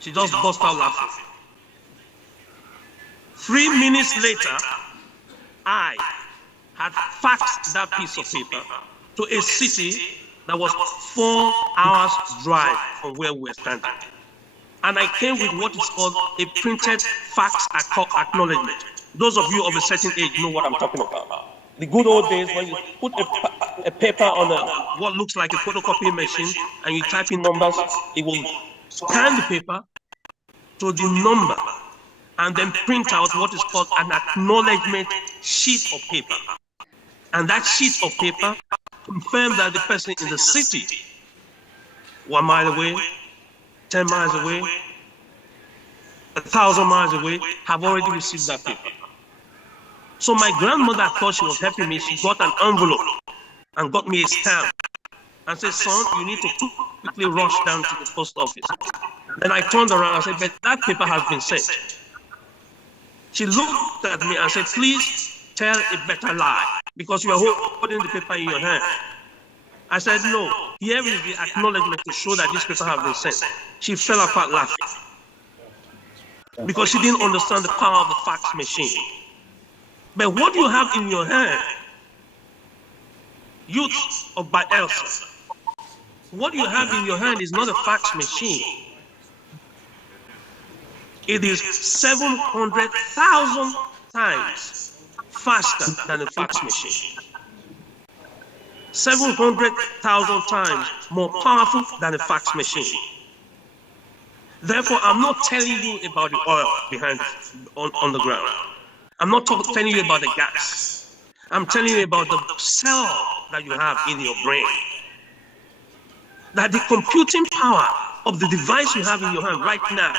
She just burst out laughing. 3 minutes later, I had faxed that piece of paper to a city that was 4 hours drive from where we were standing. And I came with what is called a printed fax acknowledgement. Those of you of a certain age know what I'm talking about. The good old days when you put a paper on what looks like a photocopy machine and you type in numbers, it will scan the paper to the number and then print out what is called an acknowledgement sheet of paper. And that sheet of paper confirmed that the person in the city, 1 mile away, 10 miles away, 1,000 miles away, have already received that paper. So my grandmother thought she was helping me. She got an envelope and got me a stamp and said, son, you need to quickly rush down to the post office. Then I turned around and said, but that paper has been sent. She looked at me and said, please tell a better lie because you are holding the paper in your hand. I said, no, here is the acknowledgement to show that this paper has been sent. She fell apart laughing because she didn't understand the power of the fax machine. But what you have in your hand, youth of Bielsa, what you have in your hand is not a fax machine. It is 700,000 times faster than a fax machine. 700,000 times more powerful than a fax machine. Therefore, I'm not telling you about the oil behind on the ground. I'm not telling you about the gas. I'm telling you about the cell that you have in your brain. That the computing power of the device you have in your hand right now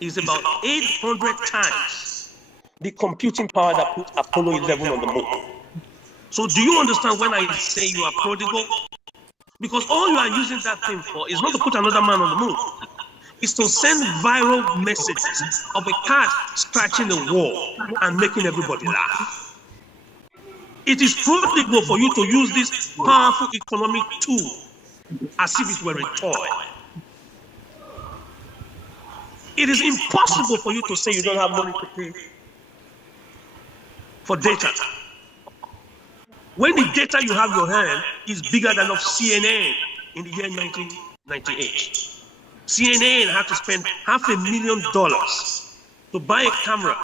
is about 800 times the computing power that put Apollo 11 on the moon. So do you understand when I say you are prodigal? Because all you are using that thing for is not to put another man on the moon. It's to send viral messages of a cat scratching the wall and making everybody laugh. It is prodigal for you to use this powerful economic tool as if it were a toy. It is impossible for you to say you don't have money to pay for data, when the data you have in your hand is bigger than of CNN in the year 1998. CNN had to spend $500,000 to buy a camera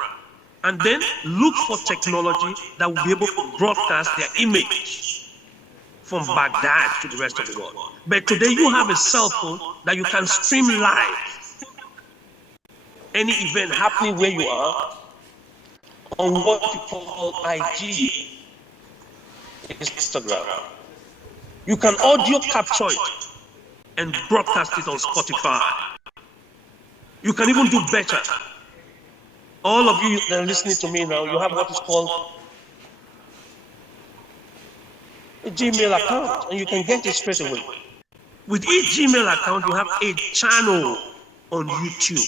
and then look for technology that will be able to broadcast their image from Baghdad to the rest of the world. But today you have a cell phone that you can stream live any event happening where you are on what you call IG, Instagram. You can audio capture it and broadcast it on Spotify. You can even do better. All of you that are listening to me now, you have what is called a Gmail account, and you can get it straight away. With each Gmail account, you have a channel on YouTube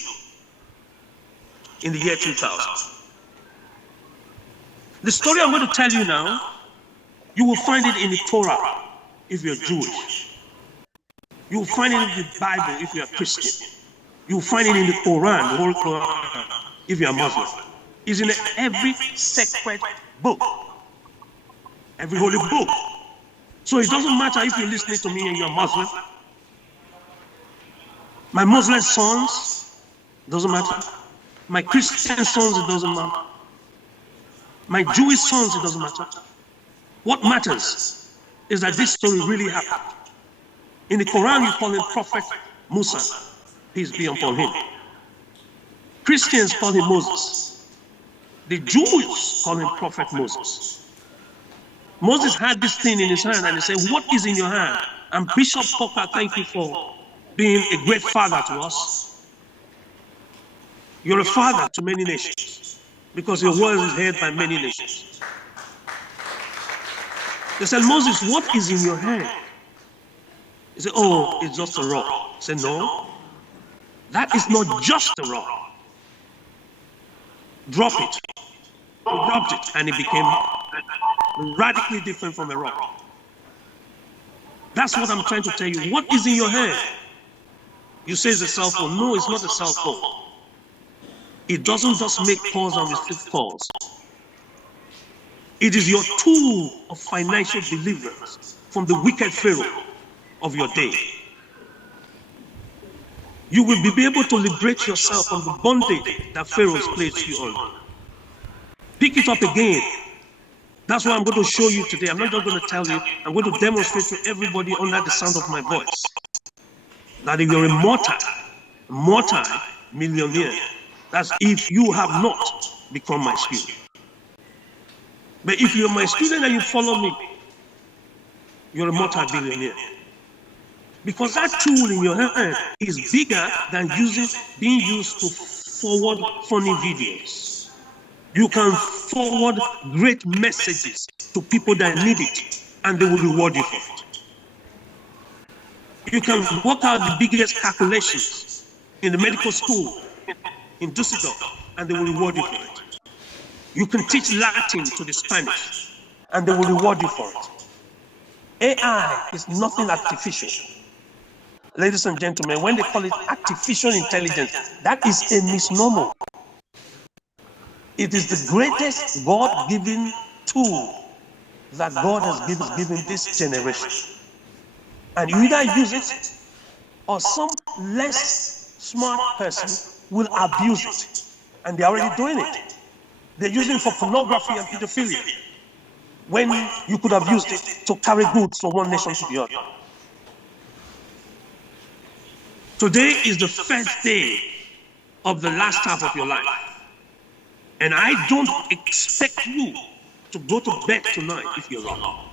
in the year 2000. The story I'm going to tell you now, you will find it in the Torah if you're Jewish. You will find it in the Bible if you're Christian. You will find it in the Quran, the whole Quran, if you're Muslim. It's in every sacred book, every holy book. So it doesn't matter if you're listening to me and you're Muslim. My Muslim sons, doesn't matter. My Christian sons, it doesn't matter. My Jewish sons, it doesn't matter. What matters is that this story really happened. In the Quran, you call him Prophet Musa, peace be upon him. Christians call him Moses. The Jews call him Prophet Moses. Moses had this thing in his hand and he said, what is in your hand? And Bishop Poker, thank you for being a great father to us. You're a father to many nations because your word is heard by many nations. They said, Moses, what is in your hand? He said, oh, it's just a rock. He said, no, that is not just a rock. Drop it. He dropped it and it became radically different from a rock. That's what I'm trying to tell you. What is in your hand? You say it's a cell phone. No, it's not a cell phone. It doesn't just make calls and receive calls. It is your tool of financial deliverance from the wicked Pharaoh of your day. You will be able to liberate yourself from the bondage that Pharaoh has placed you on. Pick it up again. That's what I'm going to show you today. I'm not just going to tell you. I'm going to demonstrate to everybody under the sound of my voice that if you're a multi-millionaire, that's if you have not become my student. But if you're my student and you follow me, you're a multi-billionaire. Because that tool in your hand is bigger than being used to forward funny videos. You can forward great messages to people that need it, and they will reward you for it. You can work out the biggest calculations in the medical school in Düsseldorf, and they will reward you for it. You can teach Latin to the Spanish, and they will reward you for it. AI is nothing artificial. Ladies and gentlemen, when they call it artificial intelligence, that is a misnomer. It is the greatest God-given tool that God has given this generation. And you either use it, or some less smart person will abuse it. And they're already doing it. They're using it for pornography and pedophilia, when you could have used it to carry goods from one nation to the other. Today is the first day of the last half of your life. And I don't expect you to go to bed tonight if you're wrong.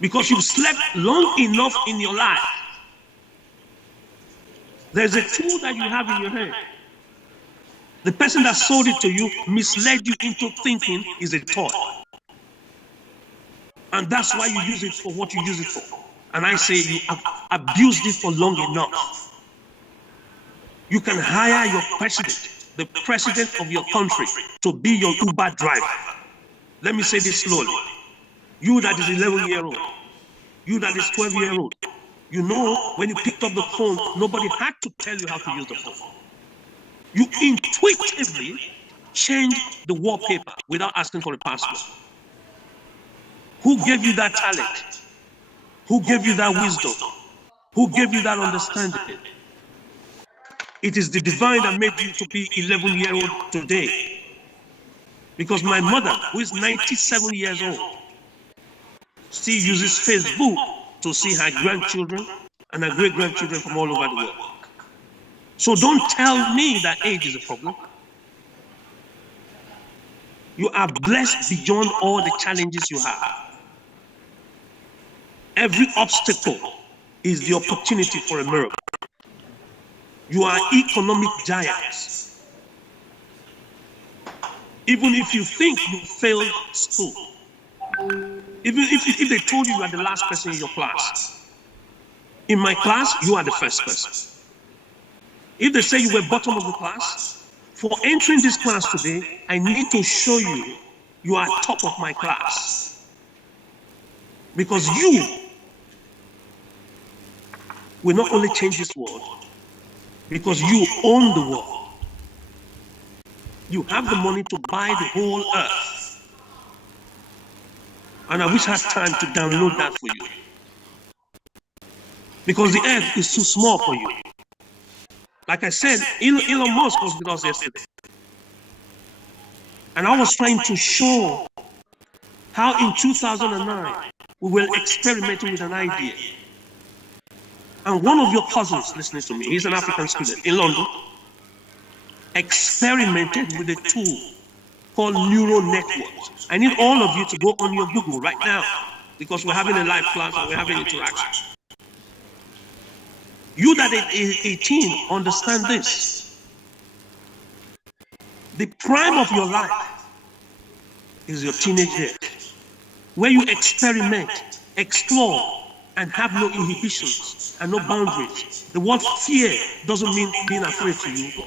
Because you've slept long enough in your life. There's a tool that you have in your hand. The person that sold it to you misled you into thinking is a toy. And that's why you use it for what you use it for. And I say you have abused it for long enough. You can hire your president, the president of your country, to be your Uber driver. Let me say this slowly. You that is 11-year-old, you that is 12-year-old, you know when you picked up the phone, nobody had to tell you how to use the phone. You intuitively changed the wallpaper without asking for a password. Who gave you that talent? Who gave you that wisdom? Who gave you that understanding? It is the divine that made you to be 11-year-old today. Because my mother, who is 97 years old, still uses Facebook to see her grandchildren and her great-grandchildren from all over the world. So don't tell me that age is a problem. You are blessed beyond all the challenges you have. Every obstacle is the opportunity for a miracle. You are economic giants. Even if you think you failed school, even if they told you you are the last person in your class, In my class, you are the first person. If they say you were bottom of the class, for entering this class today, I need to show you you are top of my class. Because you will not only change this world, because you own the world. You have the money to buy the whole earth. And I wish I had time to download that for you. Because the earth is too small for you. Like I said, Elon Musk was with us yesterday. And I was trying to show how in 2009, we were experimenting with an idea. And one of your cousins listening to me, he's an African student in London, experimented with a tool called neural networks. I need all of you to go on your Google right now, because we're having a live class and we're having interaction. You that are 18, understand this. The prime of your life is your teenage years, where you experiment, explore, and have no inhibitions and no boundaries. The word fear doesn't mean being afraid to you.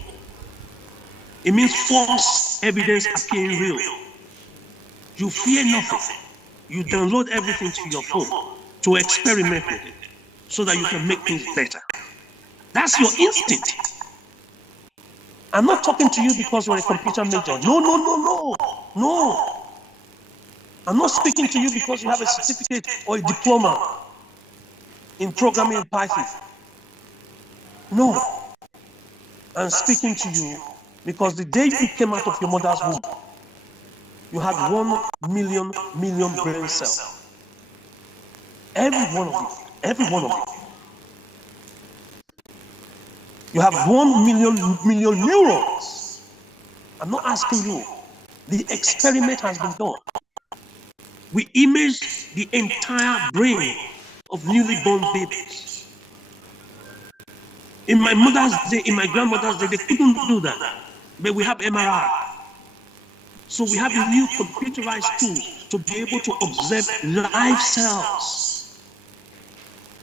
It means false evidence appearing real. You fear nothing. You download everything to your phone to experiment with it so that you can make things better. That's your instinct. I'm not talking to you because you're a computer major. No. I'm not speaking to you because you have a certificate or a diploma in programming in Python. No. I'm speaking to you because the day you came out of your mother's womb, you had 1 million brain cells. Every one of you. You have 1 million neurons. I'm not asking you. The experiment has been done. We imaged the entire brain of newly born babies. In my mother's day, in my grandmother's day, they couldn't do that. But we have MRI. So we have a new computerized tool to be able to observe live cells.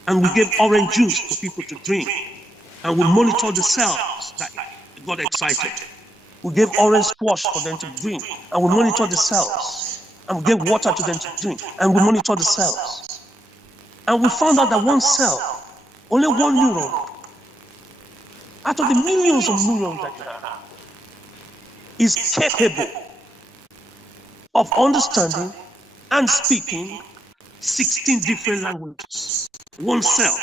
And we gave orange juice for people to drink. And we monitor the cells that got excited. We gave orange squash for them to drink. And we monitor the cells. And we gave water to them to drink. And we monitor the cells. And we found out that one cell, only one neuron, out of the millions of neurons that you have, is capable of understanding and speaking 16 different languages. One cell.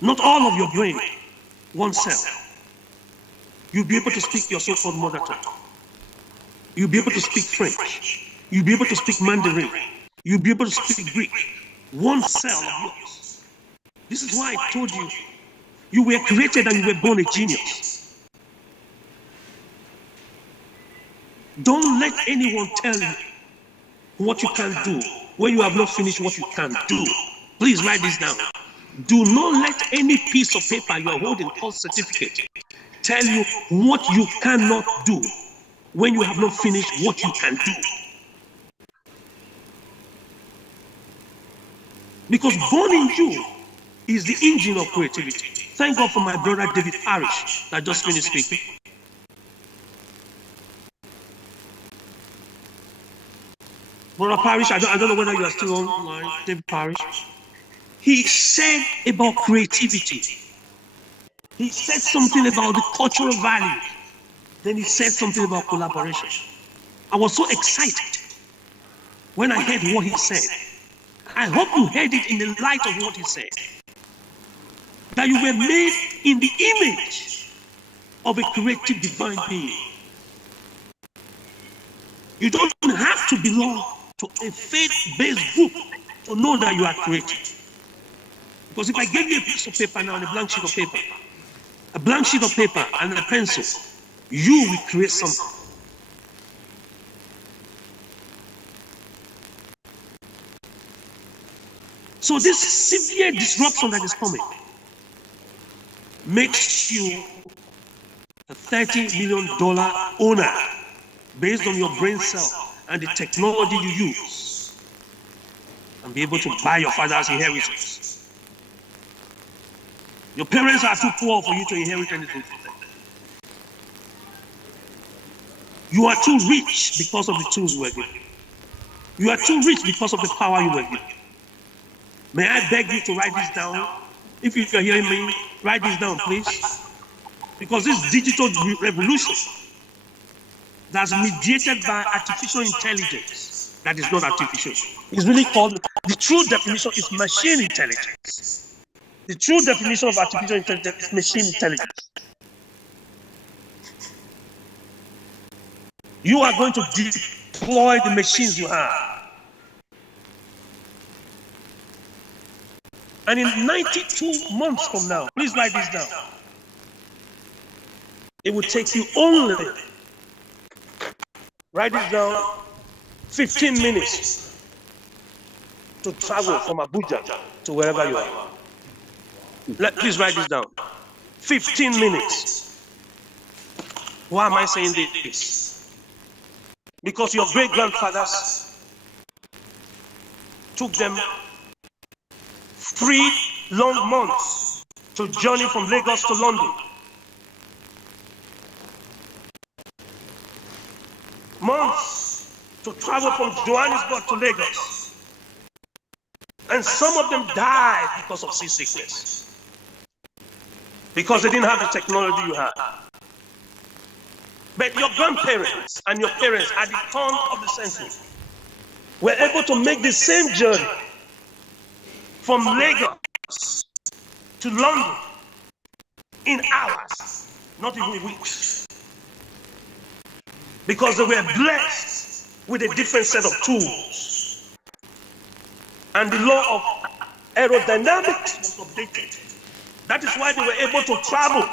Not all of your brain, one cell. You'll be able to speak your so-called mother tongue. You'll be able to speak French. You'll be able to speak Mandarin. You'll be able to speak Greek. One cell of yours. This is why I told you, you were created and you were born a genius. Don't let anyone tell you what you can do when you have not finished what you can do. Please write this down. Do not let any piece of paper you are holding called certificate tell you what you cannot do when you have not finished what you can do. Because born in you is the engine of creativity. Thank God for my brother David Parrish that just finished speaking. Brother Parrish, I don't know whether you are still online, David Parrish. He said about creativity. He said something about the cultural value. Then he said something about collaboration. I was so excited when I heard what he said. I hope you heard it in the light of what he said. That you were made in the image of a creative divine being. You don't have to belong to a faith-based group to know that you are creative. Because if I gave you a piece of paper now and a blank sheet of paper and a pencil, you will create something. So this severe disruption that is coming makes you a $30 million owner based on your brain cell and the technology you use. and be able to buy your father's inheritance. Your parents are too poor for you to inherit anything from them. You are too rich because of the tools you were given. You are too rich because of the power you were given. May I beg you to write this down? If you are hearing me, write this down, please. Because this digital revolution that's mediated by artificial intelligence, that is not artificial. It's really called, the true definition is machine intelligence. The true definition of artificial intelligence is machine intelligence. You are going to deploy the machines you have. And in 92 months from now, please write this down. It will take you only, write this down, 15 minutes to travel from Abuja to wherever you are. Please write this down. 15 minutes. Why am I saying this? Because your great-grandfathers took them 3 long months to journey from Lagos to London. Months to travel from Johannesburg to Lagos. And some of them died because of seasickness. Because they didn't have the technology you had. But your grandparents and your parents at the turn of the century were able to make the same journey from Lagos to London in hours, not even weeks. Because they were blessed with a different set of tools. And the law of aerodynamics was updated. That is why they were able to travel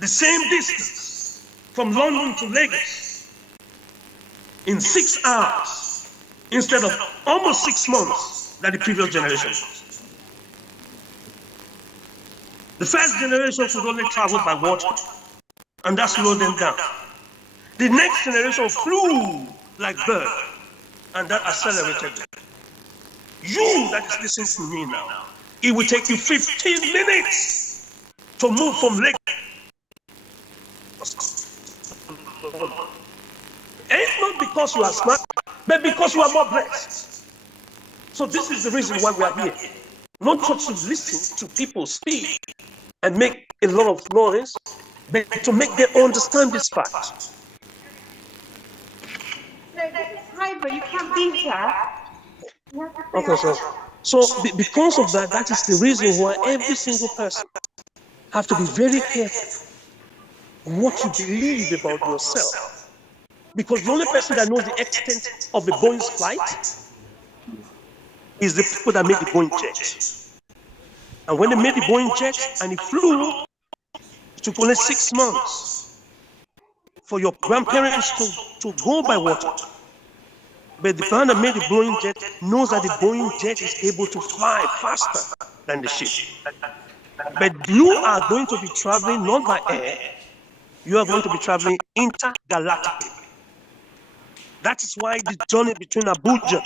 the same distance from London to Lagos in 6 hours instead of almost 6 months that the previous generation. The first generation could only travel by water, and that slowed them down. The next generation flew like bird, and that accelerated them. You that is listening to me now, it will take you 15 minutes to move from Lagos. It's not because you are smart, but because you are more blessed. So this is the reason why we are here. Not just to listen to people speak and make a lot of noise, but to make them understand this fact. But you can't be here. Okay, so because of that, that is the reason why every single person have to be very careful what you believe about yourself. Because the only person that knows the extent of the Boeing's flight is the people that made the Boeing jet. And when they made the Boeing jet and it flew, it took only 6 months for your grandparents to go by water. But the man that made the Boeing jet knows that the Boeing jet is able to fly faster than the ship. But you are going to be traveling not by air, you are going to be traveling intergalactically. That is why the journey between Abuja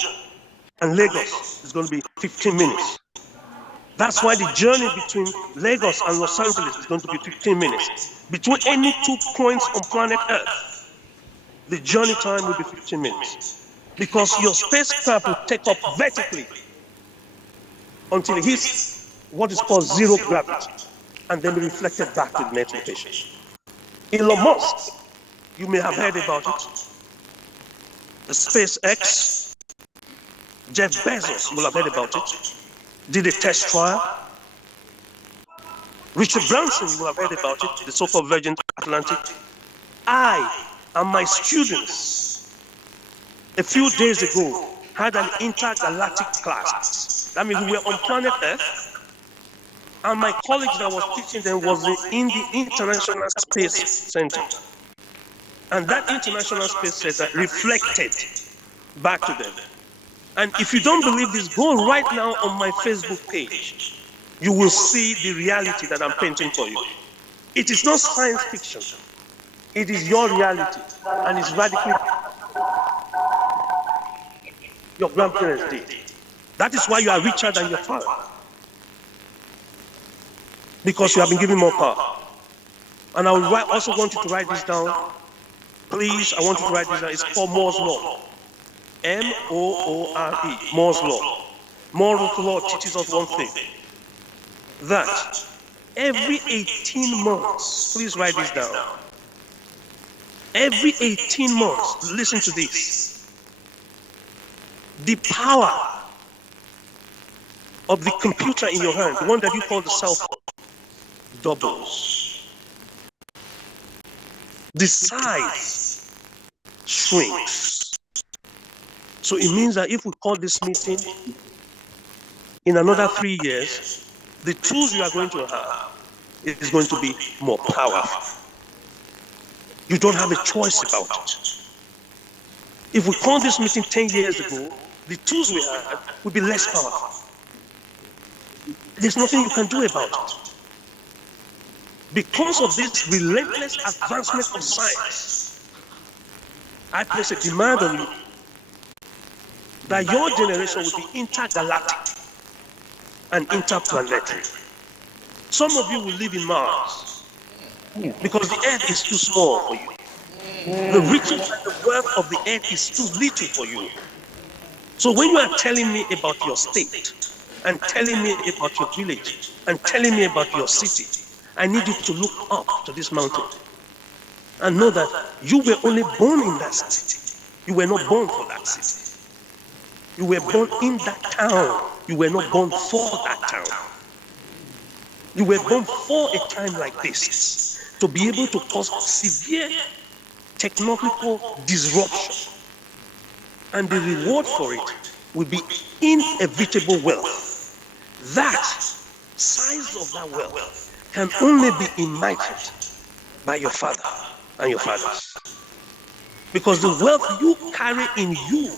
and Lagos is going to be 15 minutes. That's why the journey between Lagos and Los Angeles is going to be 15 minutes. Between any 2 points on planet Earth, the journey time will be 15 minutes. Because your spacecraft will take up vertically until it hits what is called zero gravity, and then be reflected back to the next location. Elon Musk, you may have heard about it. The SpaceX, Jeff Bezos will have heard about it. Did a test trial. Richard Branson, you will have heard about it, the so-called Virgin Atlantic. I and my students, a few days ago, had an intergalactic class. That means we were on planet Earth, and my colleague that was teaching them was in the International Space Center. And that International Space Center reflected back to them. And if you don't believe this, go right now on my Facebook page. You will see the reality that I'm painting for you. It is not science fiction. It is your reality, and it's radically your grandparents did. That is why you are richer than your father. Because you have been given more power. And I would also want you to write this down. Please, I want you to write this down. It's called Moore's Law. M-O-O-R-E, Moore's Law. Moore's Law teaches us one thing. That every 18 months, please write this down. Every 18 months, listen to this. The power of the computer in your hand, the one that you call the cell phone, doubles. The size shrinks. So it means that if we call this meeting in another 3 years, the tools you are going to have is going to be more powerful. You don't have a choice about it. If we call this meeting 10 years ago, the tools we had would be less powerful. There's nothing you can do about it. Because of this relentless advancement of science, I place a demand on you that your generation will be intergalactic and interplanetary. Some of you will live in Mars because the earth is too small for you. The riches and the wealth of the earth is too little for you. So when you are telling me about your state and telling me about your village and telling me about your city, I need you to look up to this mountain and know that you were only born in that city. You were not born for that city. You were born in that town. You were not born for that town. You were born for a time like this to be able to cause severe technological disruption. And the reward for it will be inevitable wealth. That size of that wealth can only be ignited by your father and your fathers. Because the wealth you carry in you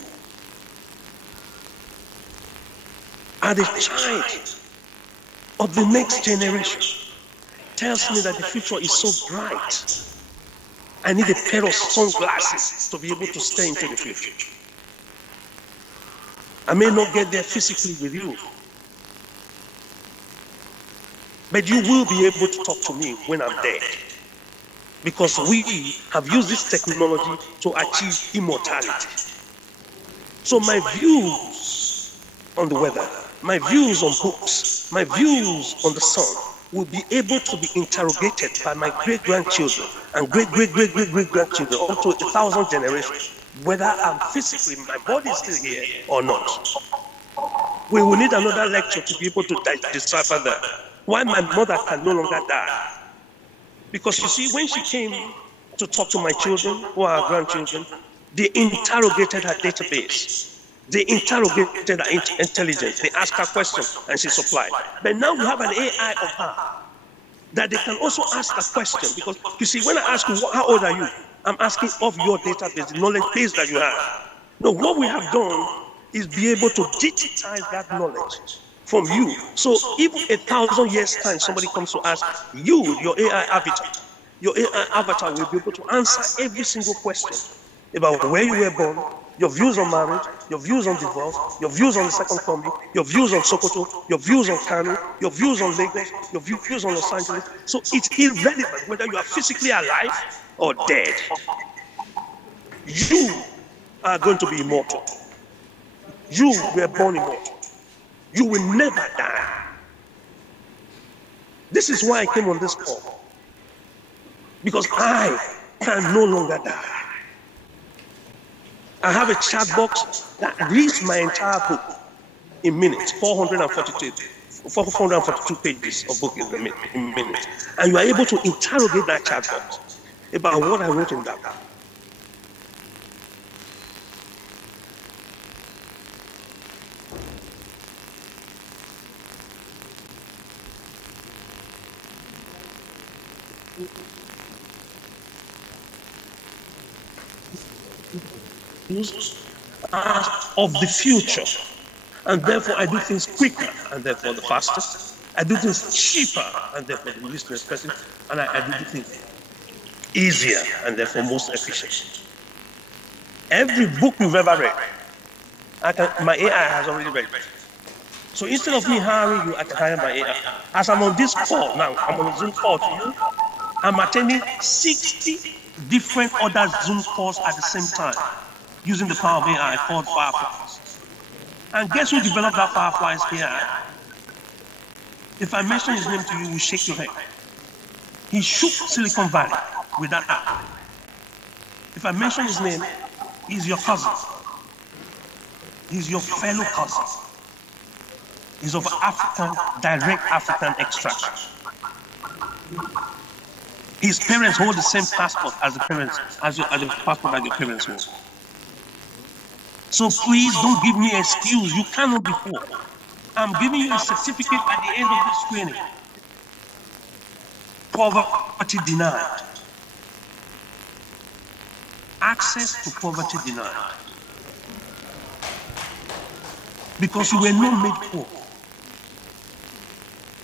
are the child of the next generation tells me that the future is so bright. I need a pair of sunglasses to be able to stare into the future. I may not get there physically with you, but you will be able to talk to me when I'm dead. Because we have used this technology to achieve immortality. So my views on the weather, my views on books, my views on the sun will be able to be interrogated by my great-grandchildren and great-great-great-great-great-grandchildren up to 1,000 generations, whether I'm physically, my body is still here or not. We will need another lecture to be able to decipher that. Why my mother can no longer die. Because you see, when she came to talk to my children, who are our grandchildren, they interrogated her database. They interrogated her intelligence. They asked her questions and she supplied. But now we have an AI of her that they can also ask a question. Because you see, when I ask you, how old are you? I'm asking of your database, the knowledge base that you have. No, what we have done is be able to digitize that knowledge from you. So if 1,000 years time somebody comes to ask you, your AI avatar will be able to answer every single question about where you were born, your views on marriage, your views on divorce, your views on the second coming, your views on Sokoto, your views on Kano, your views on Lagos, your views on Los Angeles. So it's irrelevant whether you are physically alive or dead. You are going to be immortal. You were born immortal. You will never die. This is why I came on this call. Because I can no longer die. I have a chat box that reads my entire book in minutes, 442 pages of book in minutes. And you are able to interrogate that chat box about what I wrote in that book. Of the future, and therefore I do things quicker and therefore the fastest. I do things cheaper and therefore the least expensive, and I do things easier and therefore most efficient. Every book you've ever read, my AI has already read it. So instead of me hiring you, I can hire my AI. As I'm on this call now, I'm on a Zoom call to you, I'm attending 60 different other Zoom calls at the same time using the power of AI called Fireflies. And guess who developed that Fireflies AI? If I mention his name to you, you will shake your head. He shook Silicon Valley with that app. If I mention his name, he's your cousin. He's your fellow cousin. He's of African, direct African extraction. His parents hold the same passport as the parents, as the passport that your parents hold. So please don't give me an excuse. You cannot be poor. I'm giving you a certificate at the end of this training. Poverty denied. Access to poverty denied. Because you were not made poor.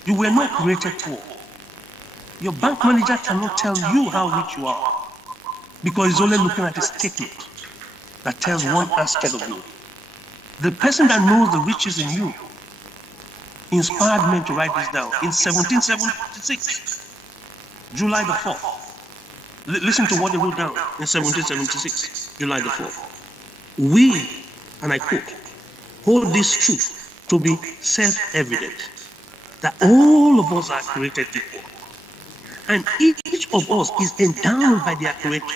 You were not created poor. Your bank manager cannot tell you how rich you are because he's only looking at a statement that tells one aspect of you. The person that knows the riches in you inspired me to write this down in 1776, July the 4th. Listen to what they wrote down in 1776, July the 4th. We, and I quote, hold this truth to be self-evident, that all of us are created equal. And each of us is endowed by their creator.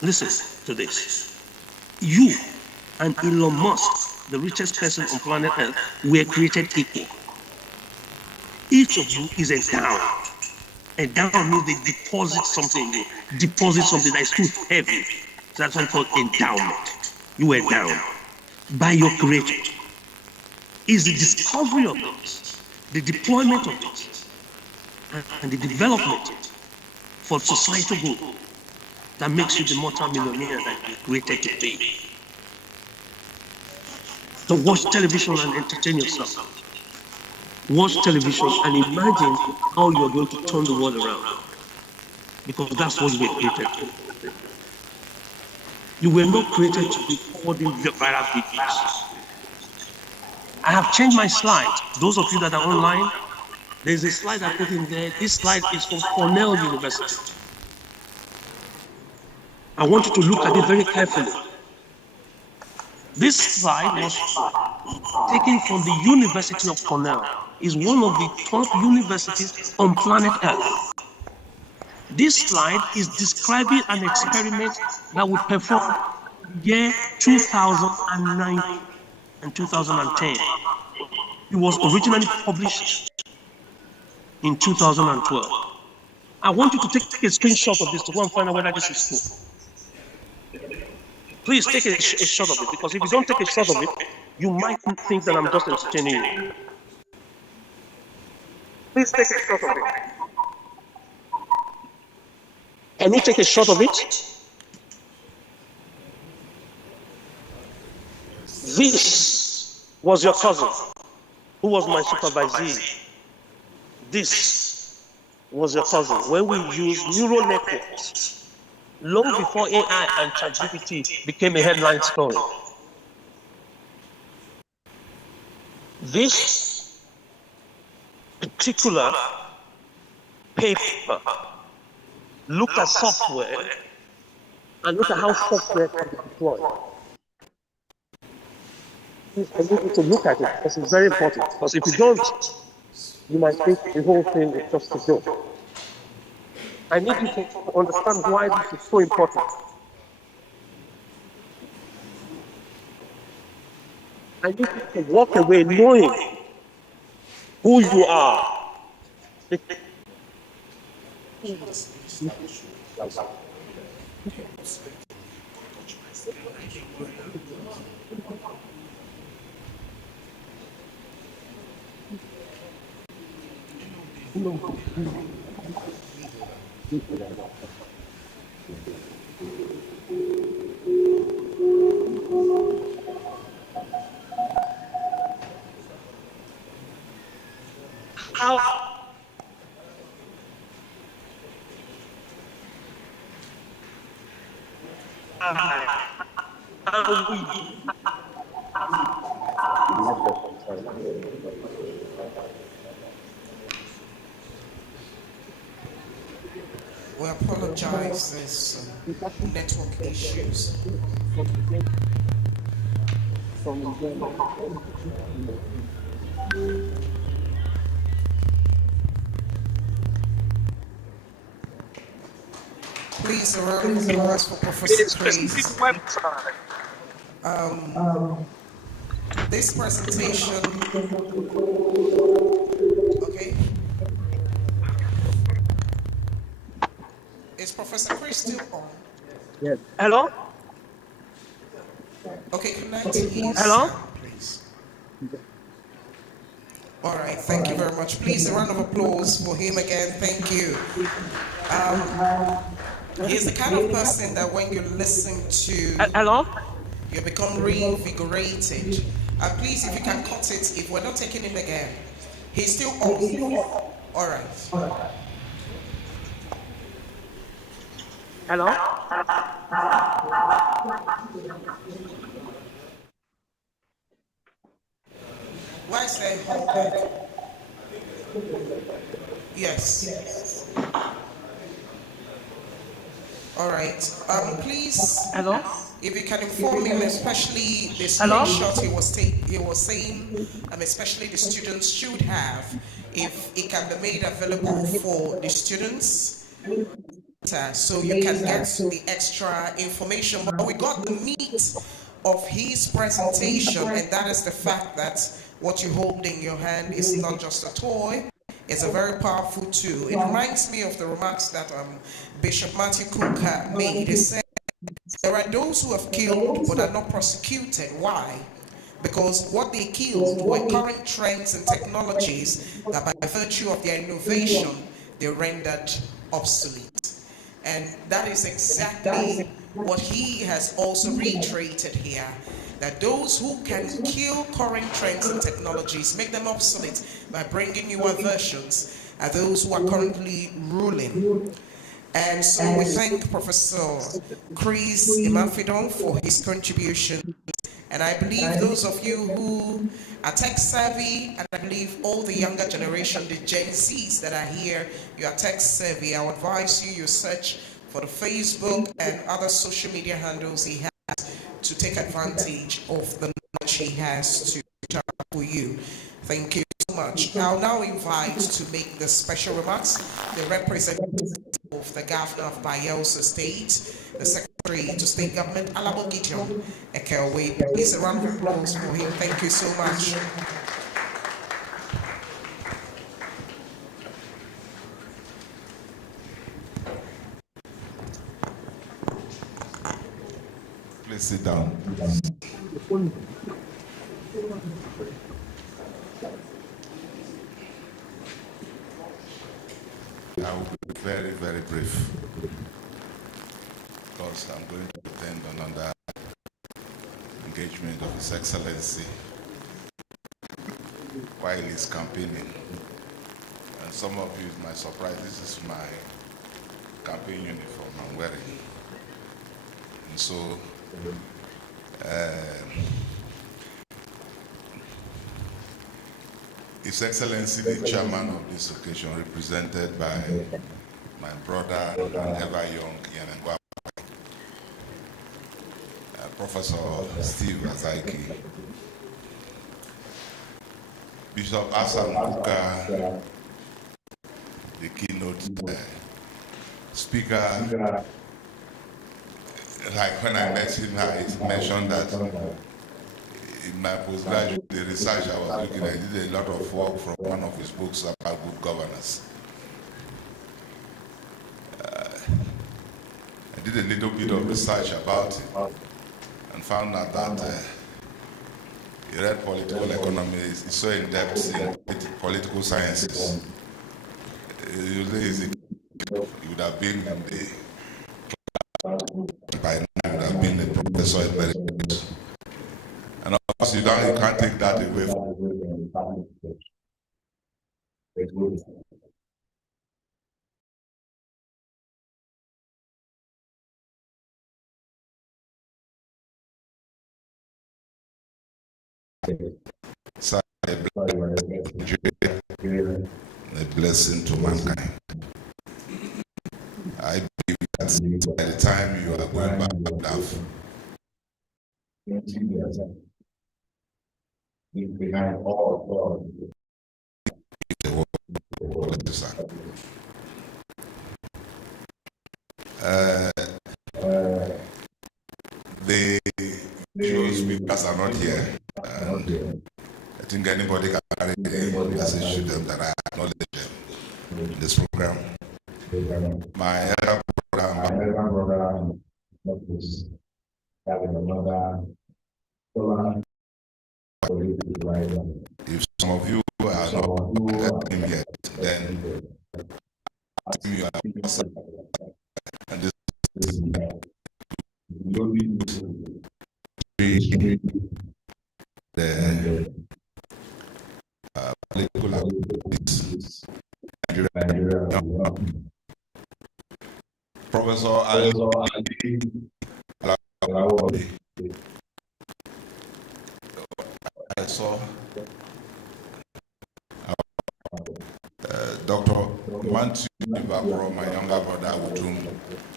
Listen to this. You and Elon Musk, the richest person on planet Earth, were created equal. Each of you is endowed. Endowed means they deposit something in you. Deposit something that is too heavy. So that's what called endowment. You were endowed by your creator. Is the discovery of this, the deployment of this, and the development for societal good that makes you the multi-millionaire that you created to be. So watch television and entertain yourself. Watch television and imagine how you're going to turn the world around. Because that's what you were created for. You were not created to be holding viral videos. I have changed my slides. Those of you that are online, there's a slide I put in there. This slide is from Cornell University. I want you to look at it very carefully. This slide was taken from the University of Cornell. It's one of the top universities on planet Earth. This slide is describing an experiment that we performed year 2009 and 2010. It was originally published in 2012. I want you to take a screenshot of this to go and find out whether this is true. Please take a shot of it, because if you don't take a shot of it, you might think that I'm just entertaining you. Please take a shot of it. Can you take a shot of it? This was your cousin, who was my supervisee. This was your cousin. When we used neural networks, long before AI and ChatGPT became a headline story. This particular paper looked at software and looked at how software can be deployed. I need you to look at it because it's very important. Because if you don't, you might think the whole thing is just a joke. I need you to understand why this is so important. I need you to walk away knowing who you are. We apologize, there's network issues. Please, a round of applause for Professor Specific Chris. website. This presentation, okay, is Professor Chris still on? Hello? Okay, connect his Hello? sound, please. All right, thank you very much. Please, a round of applause for him again. Thank you. He's the kind of person that when you listen to, Hello? you become reinvigorated. Please, if you can cut it, if we're not taking him again. He's still on. All right. Hello? Why say hold back? Yes. All right. Please, Hello? if you can inform him, especially the Hello? screenshot he was saying, especially the students should have, if it can be made available for the students, so you can get the extra information. But we got the meat of his presentation, and that is the fact that what you hold in your hand is not just a toy. It's a very powerful tool. It reminds me of the remarks that Bishop Matthew Cook made. He said, there are those who have killed but are not prosecuted. Why? Because what they killed were current trends and technologies that by virtue of their innovation, they rendered obsolete. And that is exactly what he has also reiterated here, that those who can kill current trends and technologies, make them obsolete by bringing newer versions, are those who are currently ruling. And so we thank Professor Chris Imafidon for his contribution. And I believe those of you who are tech savvy, and I believe all the younger generation, the Gen Zs that are here, you are tech savvy. I would advise you search for the Facebook and other social media handles he has to take advantage of the knowledge he has to share for you. Thank you so much. I'll now invite to make the special remarks the representative of the Governor of Bayelsa State, the Secretary to State Government, Alabo Gideon Ekelwe. Please, a round of applause for him. Thank you so much. Please sit down. I will be very, very brief because I'm going to attend another engagement of His Excellency while he's campaigning. And some of you might surprise, this is my campaign uniform I'm wearing. And so, His Excellency, the chairman of this occasion, represented by my brother and ever young Yanengwa, Professor Steve Azaiki, Bishop Asan Kuka, the keynote speaker. Like when I met him, I mentioned that in my postgraduate research I was looking, I did a lot of work from one of his books about good governance. I did a little bit of research about it and found out that he read political economy, is so in depth in political sciences. He would have been in the by now, would have been a professor emeritus. And of course, you can't take that away from Sir, a blessing to mankind. I believe that by the time you are going back to have behind all the world, sir. The usual speakers are not here. I think anybody can carry the message to them that I acknowledge them in this program. My elder brother, if some of you are not him yet, then you are and this the political activities. Professor Ali I saw Dr. Mantu Ibabro, my younger brother, with whom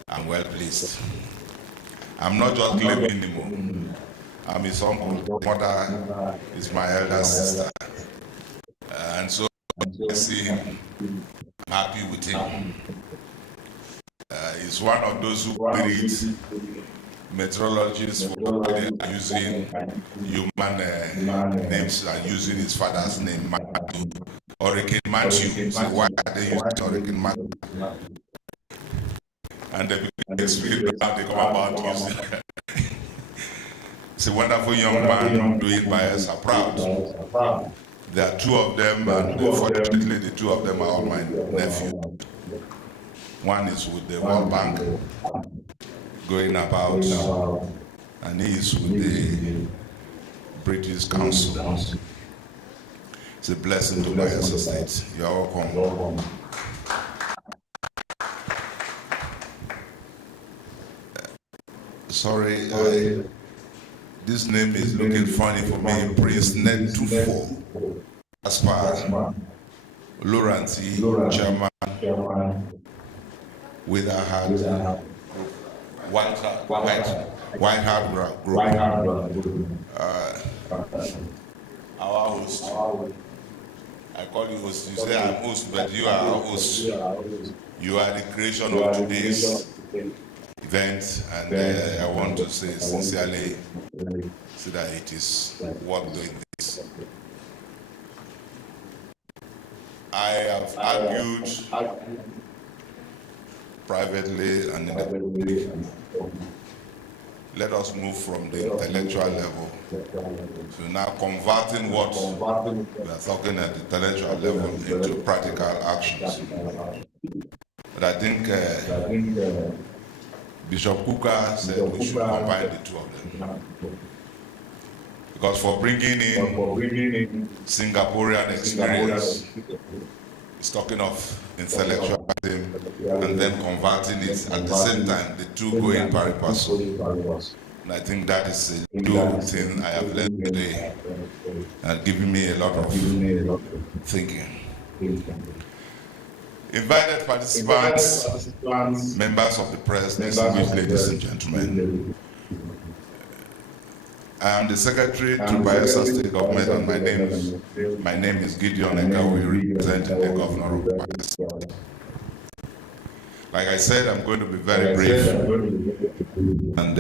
I'm well pleased. I'm not just claiming him. I'm his uncle. Mother is my elder sister. And so I see him, I'm happy with him. He's one of those who read meteorologists for using human names and using his father's name, Matthew, Hurricane Matthew. So why are they using Hurricane Matthew? And they explain how they come about using it. It's a wonderful young man doing Bayelsa proud. There are two of them, and unfortunately the two of them are all my nephews. One is with the World Bank, going about, and he is with the British Council. It's a blessing to Bayelsa State. You are welcome. Sorry, this name is looking funny for me. Prince Ned Tufo, as far as Laurency, Chairman, with our heart, White Heart Group. Our host, I call you host. You say I'm host, but you are our host. You are the creation of today's event, and I want to say sincerely that it is worth doing this. I have argued privately and in the let us move from the intellectual level to now converting what we are talking at the intellectual level into practical actions. But I think Bishop Kuka said we should combine the two of them. Because for bringing in Singaporean experience, it's talking of intellectualism and then converting it at the same time, the two going pari passu. And I think that is a good thing I have learned today and giving me a lot of thinking. Invited participants, members of the press, distinguished ladies and gentlemen. I am the secretary to Bayelsa State Government, and my name is Gideon Ekawe, representing the governor of Bayelsa. Like I said, I'm going to be very brief, and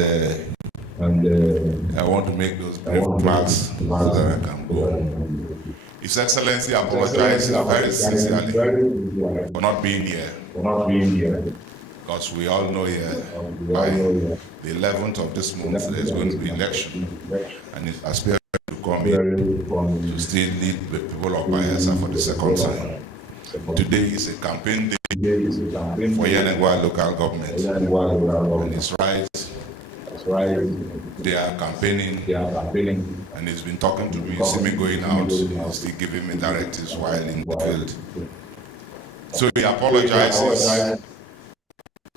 I want to make those brief remarks so that I can go. His Excellency apologizes very sincerely for not being here, because we all know here by the 11th of this month there's going to be election, and it's aspiring to come here to still lead the people of Bayelsa for the second time. Today is a campaign day for Yenagoa local government, and it's right. They are campaigning, and he's been talking to me. You see me going out, he's still giving me directives while in the field. So he apologizes,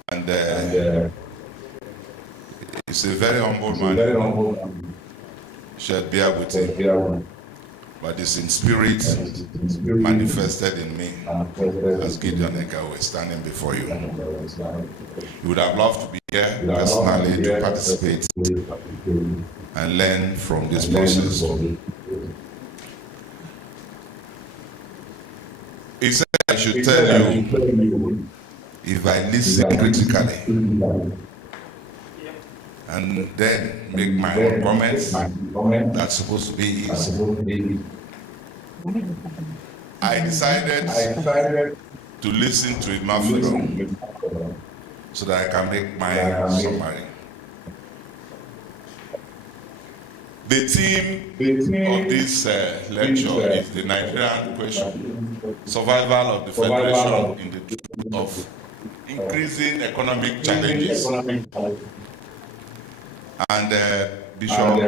and he's a very humble man. Should bear with him. but it's in spirit manifested in me as Gideon Egawe standing before you. You would have loved to be here personally to participate and learn from this process. He said, I should tell you, if I listen critically and then make my own comments, that's supposed to be easy. I decided to listen to Imafiro so that I can make my summary. The theme of this lecture is the Nigerian question, survival of the Federation in the truth of increasing economic challenges. And Bishop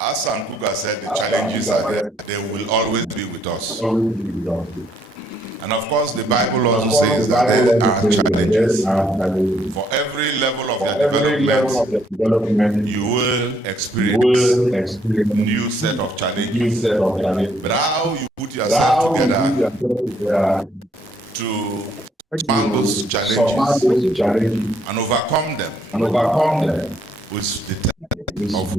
Hassan Kuga said the challenges are there, they will always be with us. And of course, the Bible also says that there are challenges. For every level of your development, you will experience a new set of challenges. But how you put yourself together to expand those challenges and overcome them with the of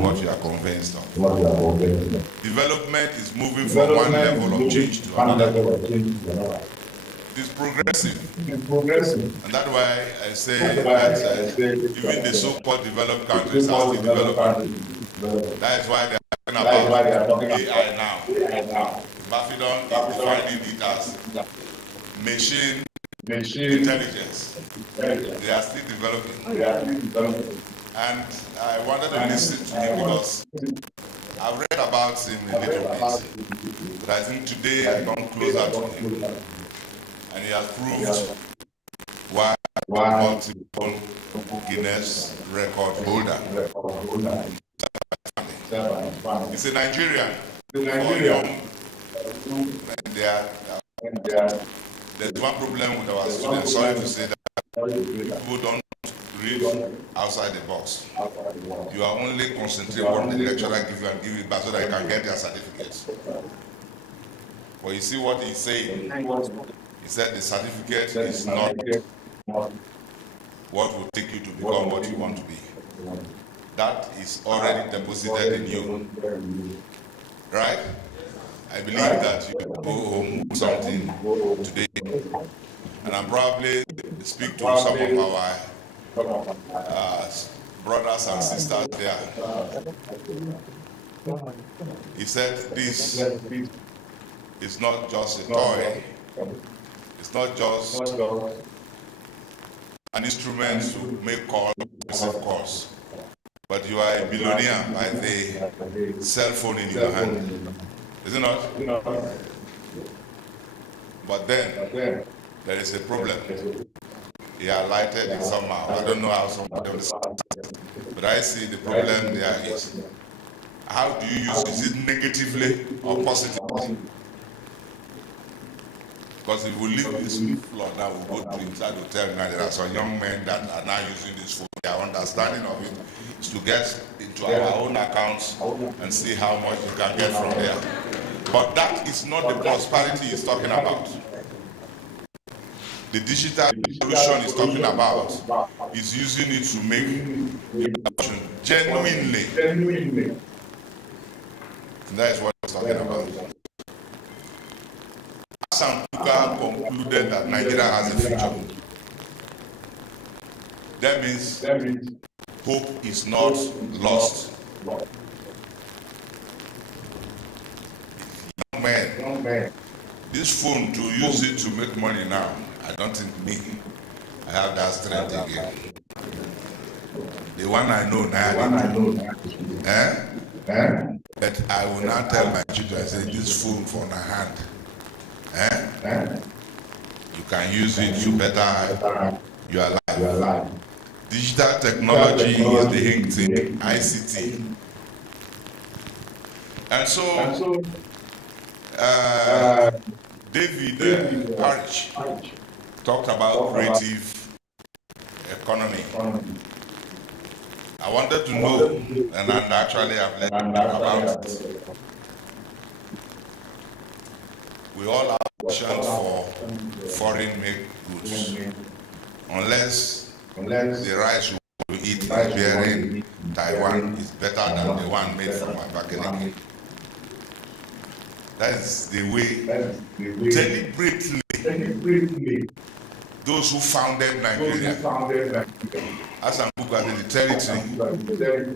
what you are convinced of. Development is moving from one level of change to another. It is progressive. And that's why I say that even the so-called developed countries are still developing. That is why they are talking about AI now. Bafidon is defining it as machine intelligence. They are still developing. And I wanted to listen to him because I've read about him a little bit. But I think today I've gone closer to him. And he has proved why multiple Guinness record holder. He's a Nigerian. There's one problem with our students. Sorry to say that people don't read outside the box. You are only concentrating on the lecturer give you and give it back so that you can get their certificates. But you see what he's saying? He said the certificate is not what will take you to become what you want to be. That is already deposited in you. Right? I believe that you go home with something today. And I'm probably speak to some of our brothers and sisters there. He said this is not just a toy. It's not just an instrument to make calls, of course. But you are a billionaire by the cell phone in your hand. Is it not? But then, there is a problem. He highlighted it somehow. I don't know how somebody understands. But I see the problem there is, how do you use it? Is it negatively or positively? Because if we leave this floor now, we'll go to inside the hotel now. There are some young men that are now using this phone. Their understanding of it is to get into our own accounts and see how much you can get from there. But that is not the prosperity he's talking about. The digital revolution he's talking about is using it to make production genuinely. And that is what he's talking about. Hassan Kuka concluded that Nigeria has a future. That means hope is not lost. Young man, this phone, to use it to make money now, I don't think I have that strength again. The one I know now, but I will not tell my children, I say, this phone for my hand. You can use it to better your life. Digital technology is the thing, ICT. And so, David Parish talked about creative economy I wanted to know, and actually I've learned about it. We all have option for foreign-made goods, unless the rice we want to eat is bearing Taiwan is better than the one made from Abakaliki. That is the way, deliberately, those who founded Nigeria, Hassan Bukwa in the territory,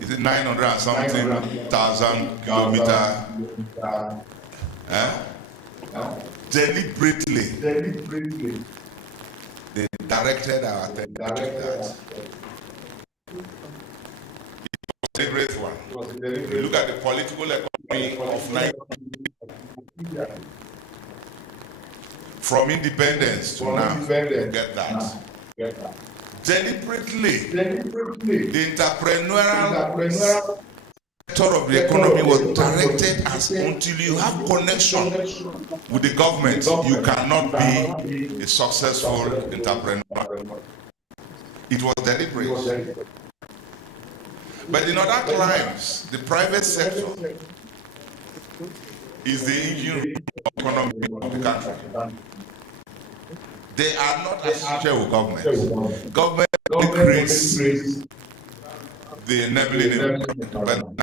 is it 900 and something thousand kilometers? Deliberately, they directed our attention to that. It was a deliberate one. If you look at the political economy of Nigeria, from independence to now, you get that. Deliberately, the entrepreneurial sector of the economy was directed as until you have connection with the government, you cannot be a successful entrepreneur. It was deliberate. But in other climes, the private sector is the engine of the economy of the country. They are not associated with government. Government creates the enabling environment.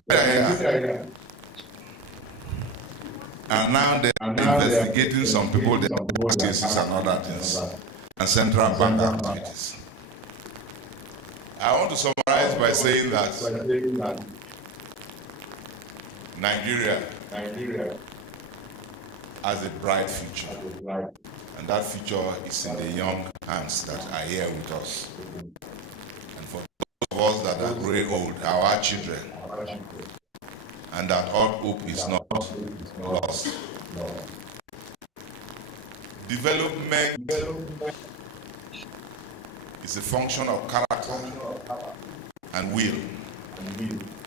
And now they're investigating some people, their cases and other things, and central bank activities. I want to summarize by saying that Nigeria has a bright future, and that future is in the young hands that are here with us. And for those of us that are growing old, our children, and that all hope is not lost. Development is a function of character and will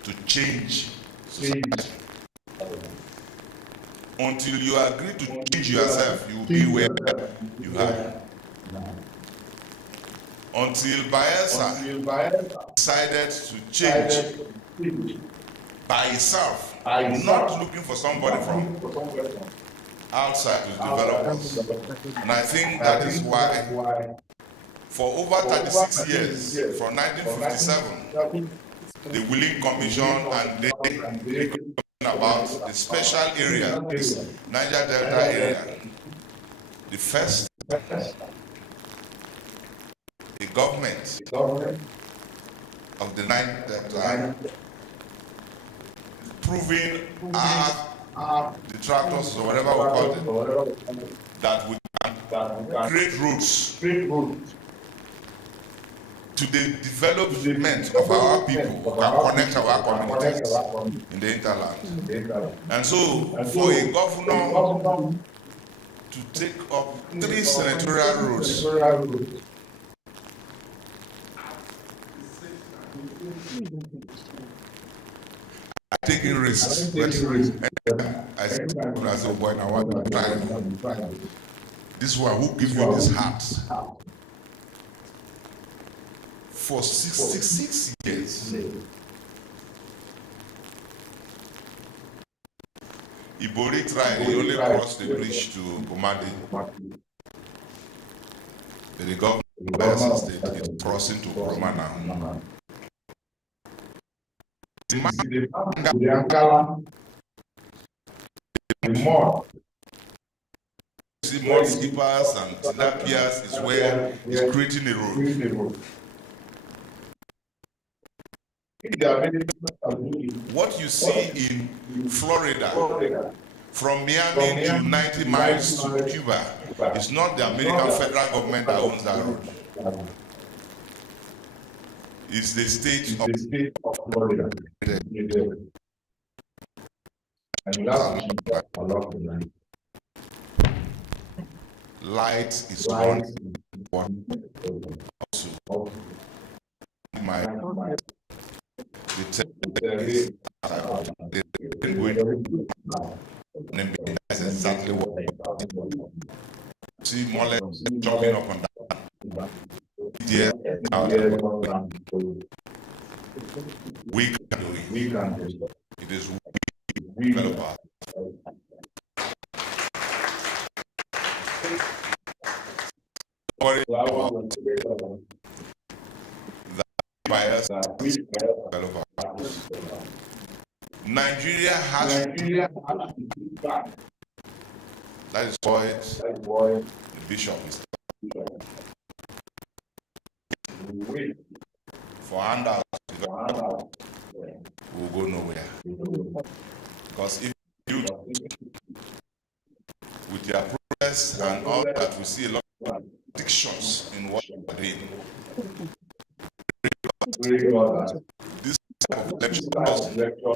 to change society. Until you agree to change yourself, you will be where you are. Until Bayelsa decided to change by itself, not looking for somebody from outside to develop us. And I think that is why for over 36 years, from 1957, the Willing Commission and they about the special area, this Niger Delta area. The first, the government of the Niger Delta proving the tractors or whatever we call it, that we can create routes to the development of our people, can connect our communities in the hinterland. And so, for a governor to take up 3 senatorial roads, taking risks, but I said, boy, I want to try. This one, who gives you this heart? For 66 years, Ibori tried, he only crossed the bridge to Komadi. But the government of Bayelsa State is crossing to Kuruma now. The mud skippers and tilapias is where it's creating a road. What you see in Florida, from Miami to 90 miles to Cuba, is not the American federal government that owns that road. It's the state of Florida. Light is one also. The that's exactly what see more or less jumping up and down. Yeah, We can do it. We can do it. It is We developers. Worry about buyers, developers. Nigeria has that is why the bishop is for handouts. We'll go nowhere. Because if you with your progress and all that, we see a lot of contradictions in what you're doing. This type of lecture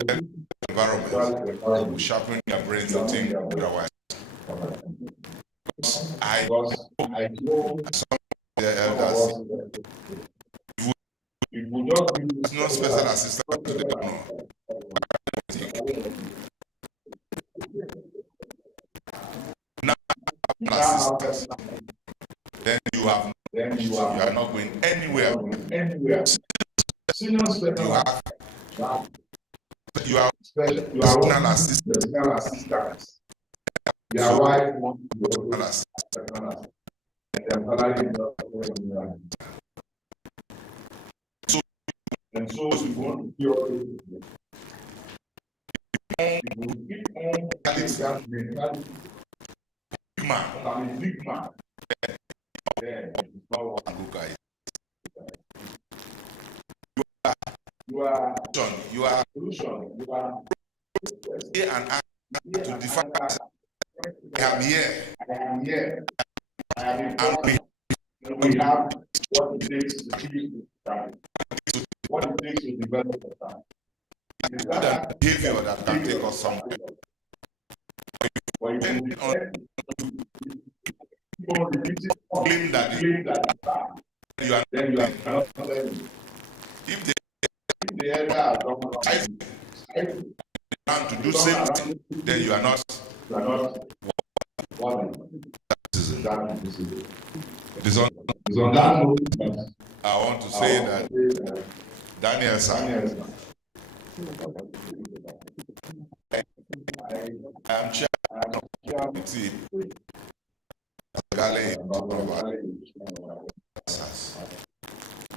environment will sharpen your brains and think otherwise. I know some of the elders, it's no special assistant to the donor. Now, assistance, then you are not going anywhere. You are personal assistant. Your wife wants to go and so we want to hear big man. You are here and to define. I am here. And we have what it takes to achieve what it takes to develop the time. It's that behavior that can take us somewhere. Claim that you are not. If they plan to do same thing, then you are not. I want to say that Daniel San, I am chairman of the committee.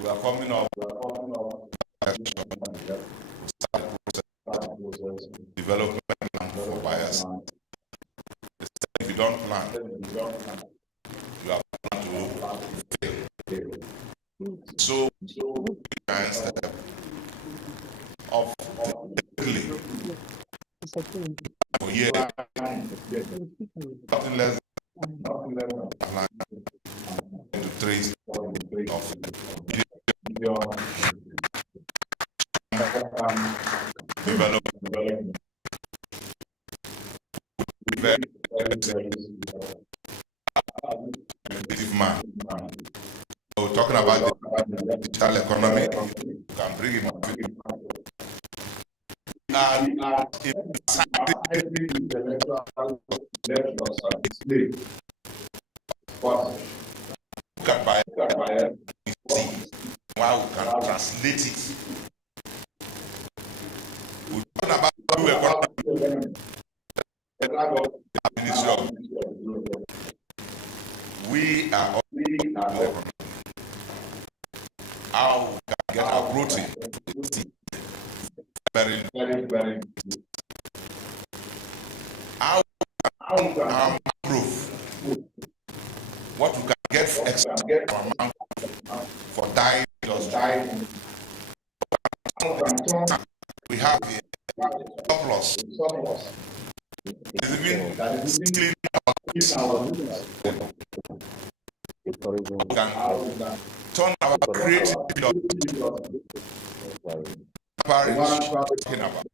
We are coming up development plan for buyers. If you don't plan, you are planned to fail. So, step of for years, nothing less than to trace of development. Man. So we're talking about the digital economy, you can bring it up. Why we can translate it. We're talking about new economy. We are all how we can get our protein. Very how we can improve what we can get extra for dyeing industry. We have the surplus. It's even clean we can turn our creativity talking about.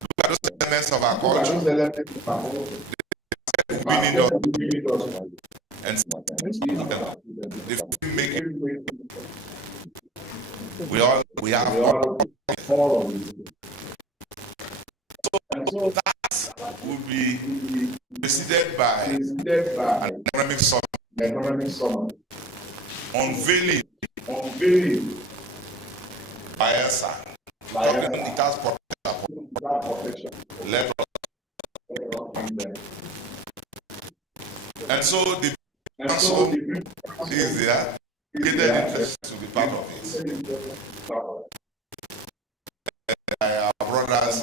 Look at those elements of our culture. And they make it. We have all of it. So that will be preceded by an economic summit unveiling Bayelsa. Talking it has protection. Let us. And so the council is there, gated interest to be part of it. Our brothers,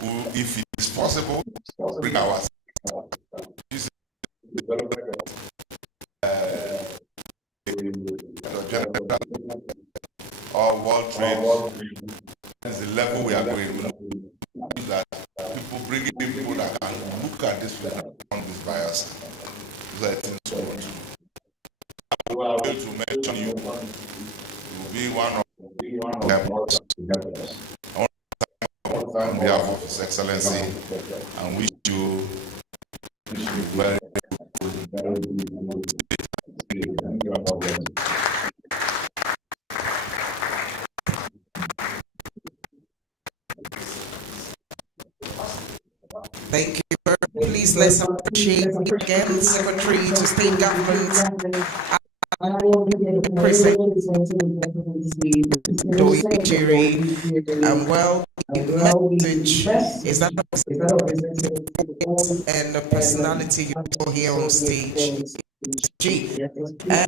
who, if it is possible, bring our or world trade is the level we are going to. That people bring in people that can look at this on this bias. These are things we want to do. I will be able to mention you. You will be one of them. I want to thank you on behalf of His Excellency and wish you very Thank you. Please let's appreciate again the Secretary to State Government President Doyejiri. And well, the message is that and the personality you saw here on stage.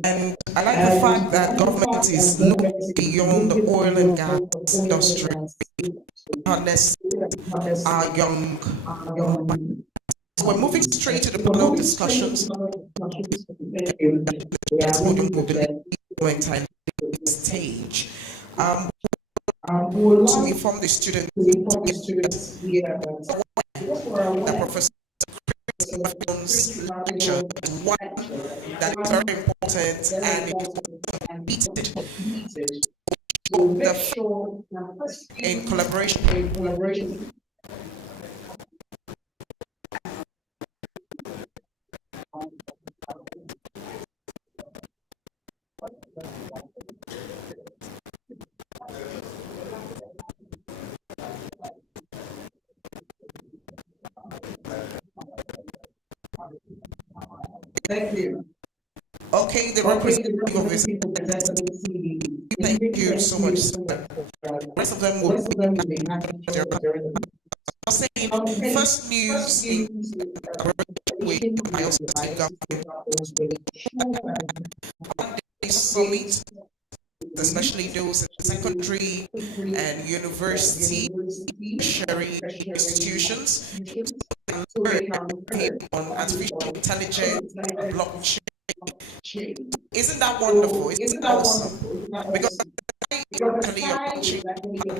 And I like the fact that government is looking beyond the oil and gas industry, harness our young. We're moving straight to the panel discussions. Stage. To inform the students that Professor lecture is one that is very important and it's completed in collaboration. Thank you. Okay, the representative of this. Thank you so much, sir. The rest of them will be saying first news with my summit, especially those in secondary and university tertiary institutions, on artificial intelligence, blockchain. Isn't that wonderful? Isn't that awesome? Because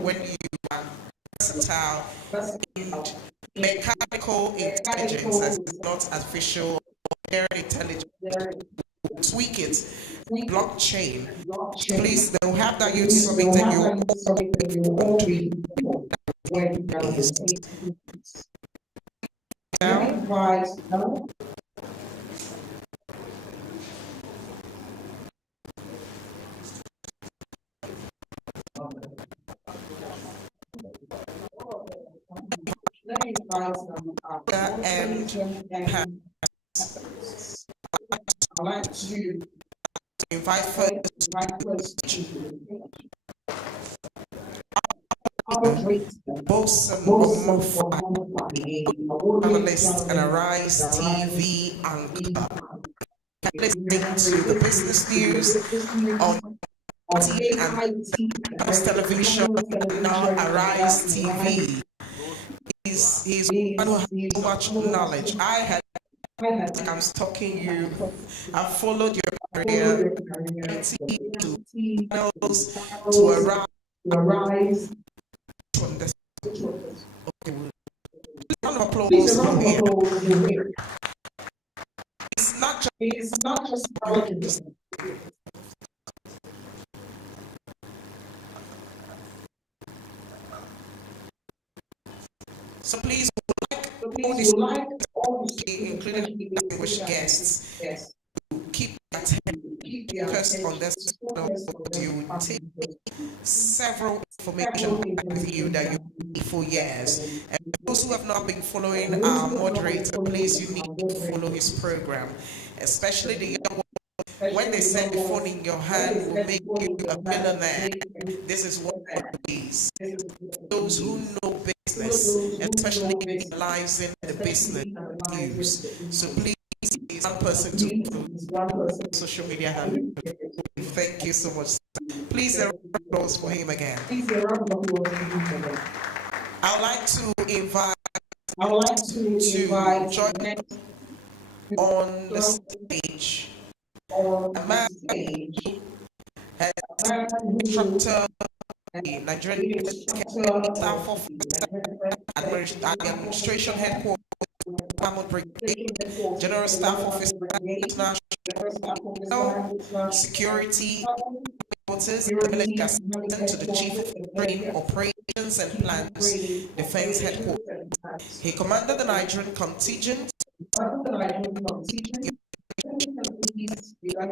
when you are versatile in mechanical intelligence, as not artificial or intelligence, tweak it. Blockchain. Please, they'll have that youth summit and you and I'd like to invite first Bosom analyst and Arise TV anchor. Listening to the business news on TV and television, now Arise TV. He's one who has so much knowledge. I'm stalking you. I've followed your career to channels to Arise. Okay. Round of applause from here. It's not just so please all this, including distinguished guests, to keep focused on this. You will take several information with you that you need for years. And those who have not been following our moderator, please, you need to follow his program, especially the young ones. When they said the phone in your hand will make you a millionaire, this is one of the ways. Those who know business, especially analyzing the business news. So please, is one person to social media handle. Thank you so much. Please, a round of applause for him again. I would like to invite to join on the stage a man as instructor, Nigerian staff of administration headquarters, General Staff Officer, National Security Quarters, the military assistant to the Chief of Training Operations and Plans, Defense Headquarters. He commanded the Nigerian contingent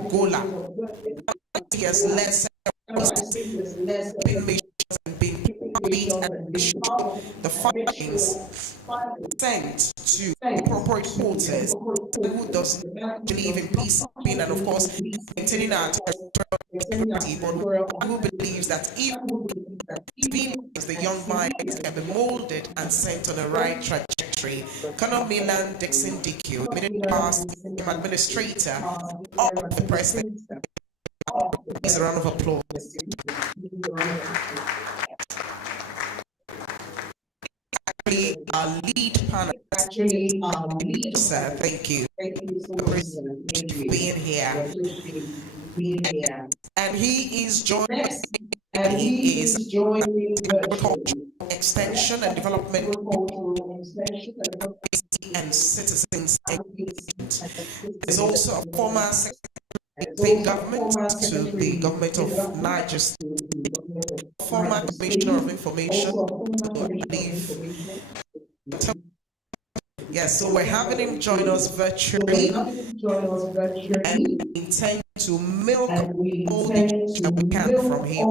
Gola. He has led several missions and been complete and the findings sent to appropriate quarters who does not believe in peace and of course maintaining our territorial integrity, but who believes that even the young minds can be molded and sent on the right trajectory. Colonel Milan Dixon DQ, immediate past administrator of the president. Please a round of applause. Actually, our lead panelist, sir, thank you for being here. And he is joining. He is agriculture, extension and development and citizens. Is also a former state government to the government of Niger State, former commissioner of information, I believe. Yes, so we're having him join us virtually and we intend to milk all the news that we can from him.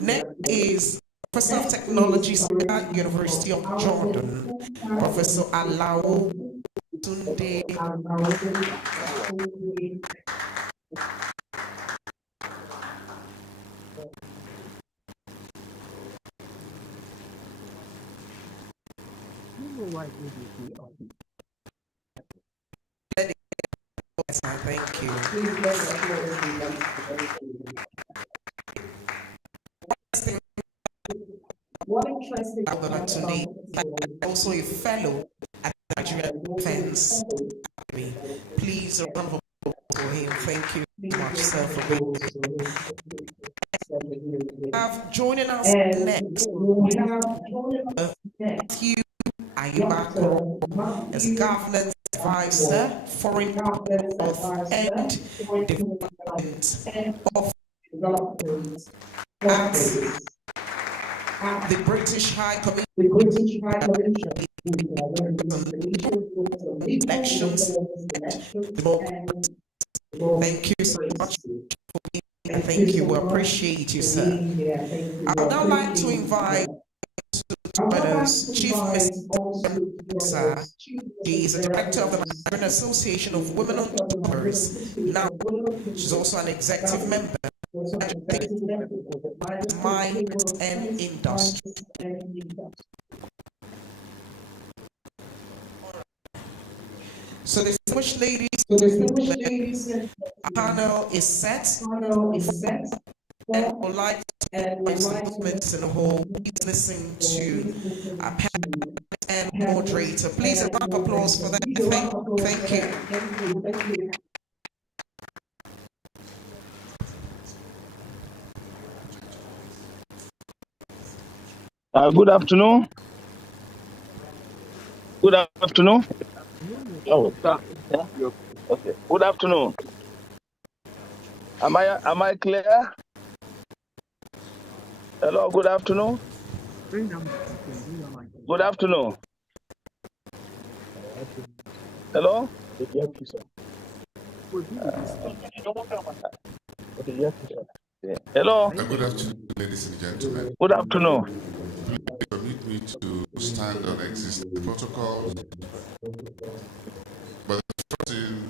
Next is Professor of Technology at University of Jordan, Professor Alao Tunde. Thank you. Today, also a fellow at the Nigerian Defense Academy. Please, a round of applause for him. Thank you very much, sir, for being here. Joining us next, Matthew Ayubako as Governance Advisor, Foreign Health and Development of the British High Commission elections. Thank you so much for being here. Thank you. We appreciate you, sir. I would now like to invite Chief Mr. She is a director of the Nigerian Association of Women Entrepreneurs. Now, she's also an executive member of Mines and Industry. So the distinguished ladies, panel is set. And would like to movements in the whole. Please listen to our panel and moderator. Please a round of applause for that. Thank you. Good afternoon. Good afternoon. Oh, yeah. Okay. Good afternoon. Am I clear? Hello. Good afternoon. Good afternoon. Hello. Hello. Good afternoon, ladies and gentlemen. Good afternoon. Please submit me to stand on existing protocols. But the first thing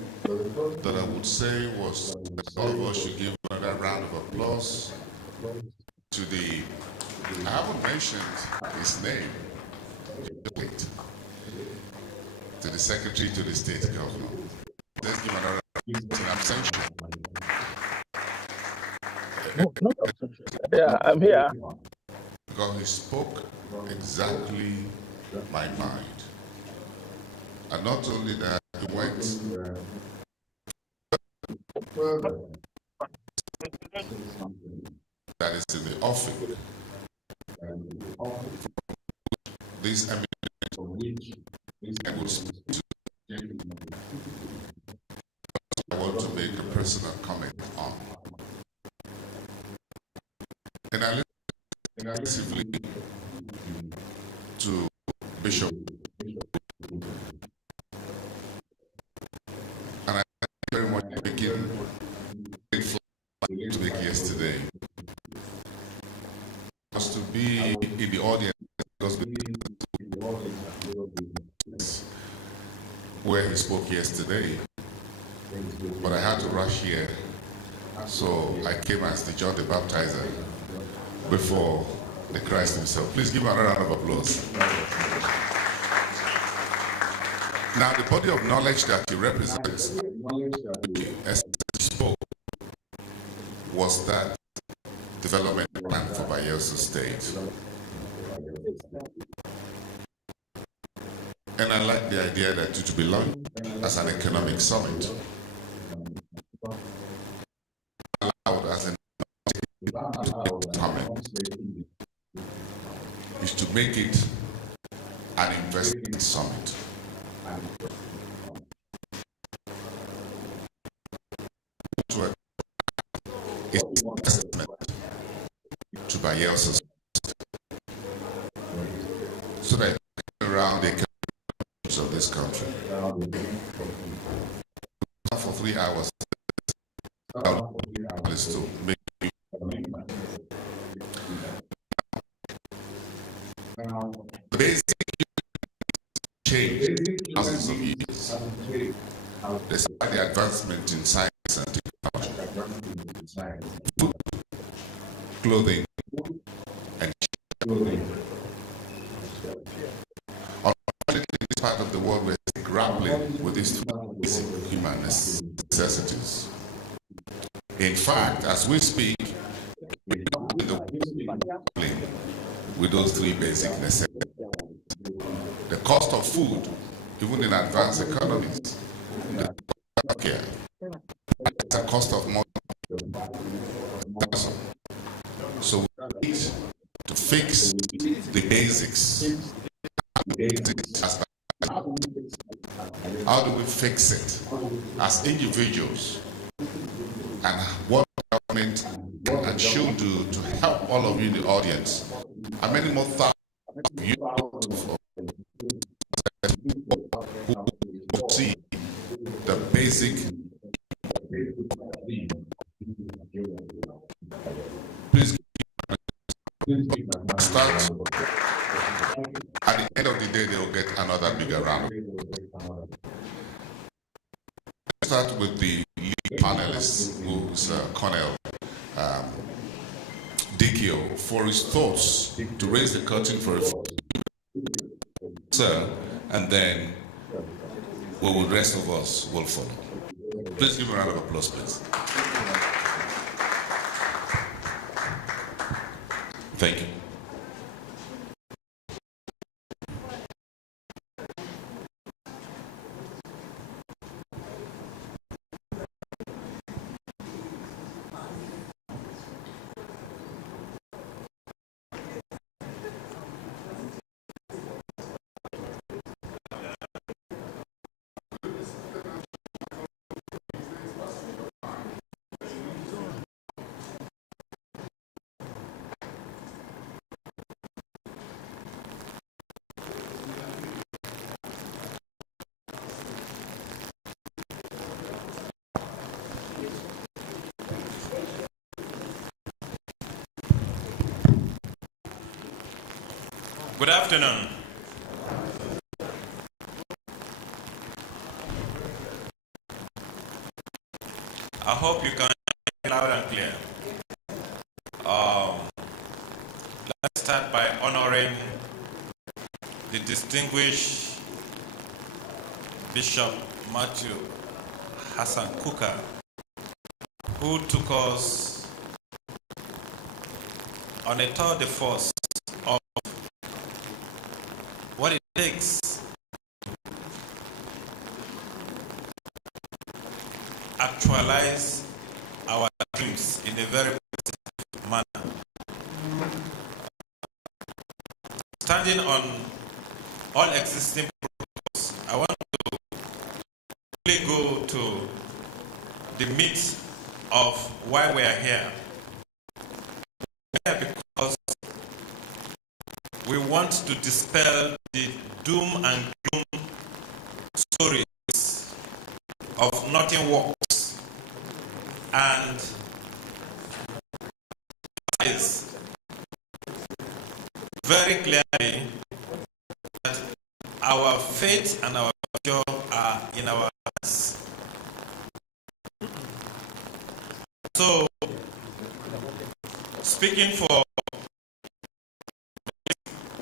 that I would say was that all of us should give another round of applause to the, I haven't mentioned his name, to the Secretary to the State Governor. Let's give another abstention. Yeah, I'm here. Because he spoke exactly my mind. And not only that, he went that is in the offing. This eminent I want to make a personal comment on. And I listen to Bishop, and I very much begin to make yesterday was to be in the audience where he spoke yesterday, but I had to rush here, so I came as the John the Baptizer before the Christ himself. Please give him another round of applause. Now, the body of knowledge that he represents, as he spoke, was that development plan for Bayelsa State. And I like the idea that it will be launched as an economic summit, allowed as an comment, is to make it an investment summit. It's an investment to Bayelsa State, so that around the economies of this country. For 3 hours, is to make the basic change thousands of years. Despite the advancement in science and technology, food, clothing, and clothing. Unfortunately, in this part of the world, we're grappling with these basic human necessities. In fact, as we speak, we're grappling with those three basic necessities. The cost of food, even in advanced economies, the cost of care, the cost of money. So we need to fix the basics. How do we fix it as individuals? And what government and should do to help all of you in the audience, and many more thousands of you who see the basic. Please start. At the end of the day, they will get another bigger round. Let's start with the lead panelist, who's Colonel Dikio, for his thoughts to raise the curtain for a sir, and then the rest of us will follow. Please give a round of applause, please. Thank you. Good afternoon. I hope you can hear loud and clear. Let's start by honoring the distinguished Bishop Matthew Hassan Kuka, who took us on a tour de force of what it takes actualize our dreams in a very positive manner. Standing on all existing protocols, I want to really go to the meat of why we are here. Because we want to dispel the doom and gloom stories of nothing works, and is very clearly that our fate and our future are in our hands. So, speaking for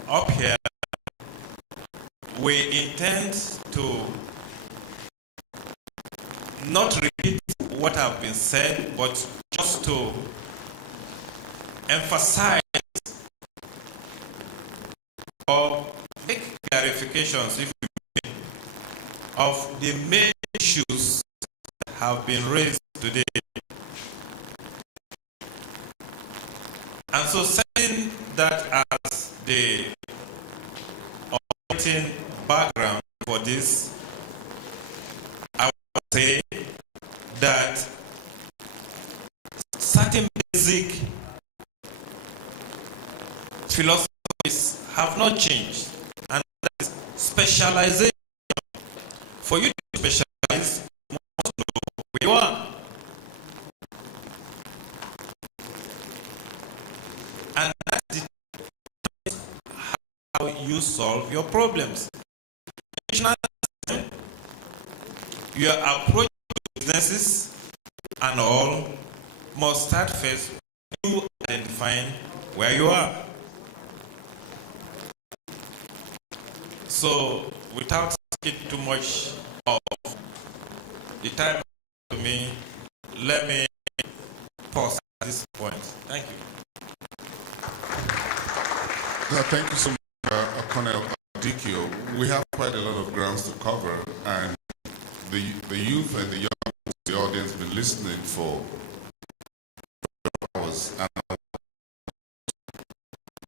up here, we intend to not repeat what have been said, but just to emphasize or make clarifications, if we may, of the main issues that have been raised today. And so, setting that as the operating background for this, I would say that certain basic philosophies have not changed, and that is specialization. For you to specialize, you must know who you are. And that's how you solve your problems. Your approach to businesses and all must start first you identifying where you are. So, without taking too much of the time to me, let me pause at this point. Thank you. Thank you so much, Colonel Dikio. We have quite a lot of grounds to cover, and the youth and the young, the audience have been listening for hours, and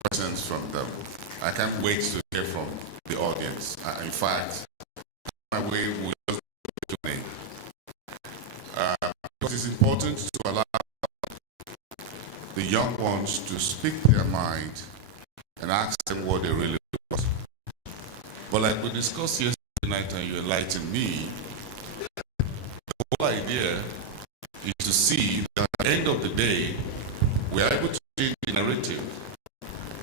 questions from them. I can't wait to hear from the audience. In fact, my way will just be because it's important to allow the young ones to speak their mind and ask them what they really want. But like we discussed yesterday night and you enlightened me, the whole idea is to see that at the end of the day, we are able to change the narrative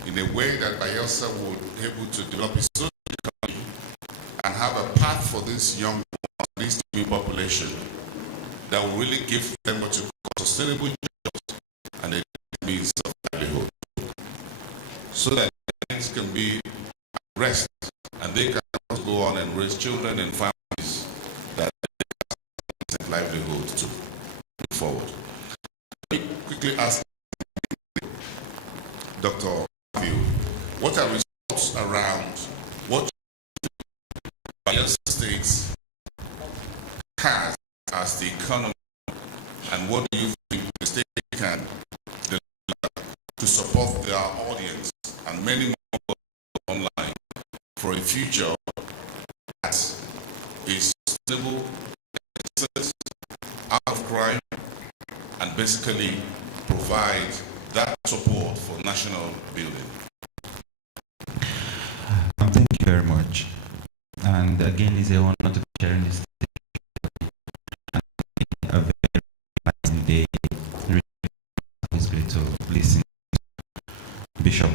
in a way that Bayelsa would be able to develop its social economy and have a path for this young, this new population that will really give them what you call sustainable jobs and a means of livelihood, so that things can be at rest and they can also go on and raise children and families that they can have livelihood to move forward. Let me quickly ask Dr. Matthew, what are results around what Bayelsa State has as the economy, and what do you think the state can deliver to support their audience and many more online for a future that is sustainable, out of crime, and basically provide that support for national building? Thank you very much. And again, it's a honor to be sharing this day. A very exciting day. It's great to listen to Bishop.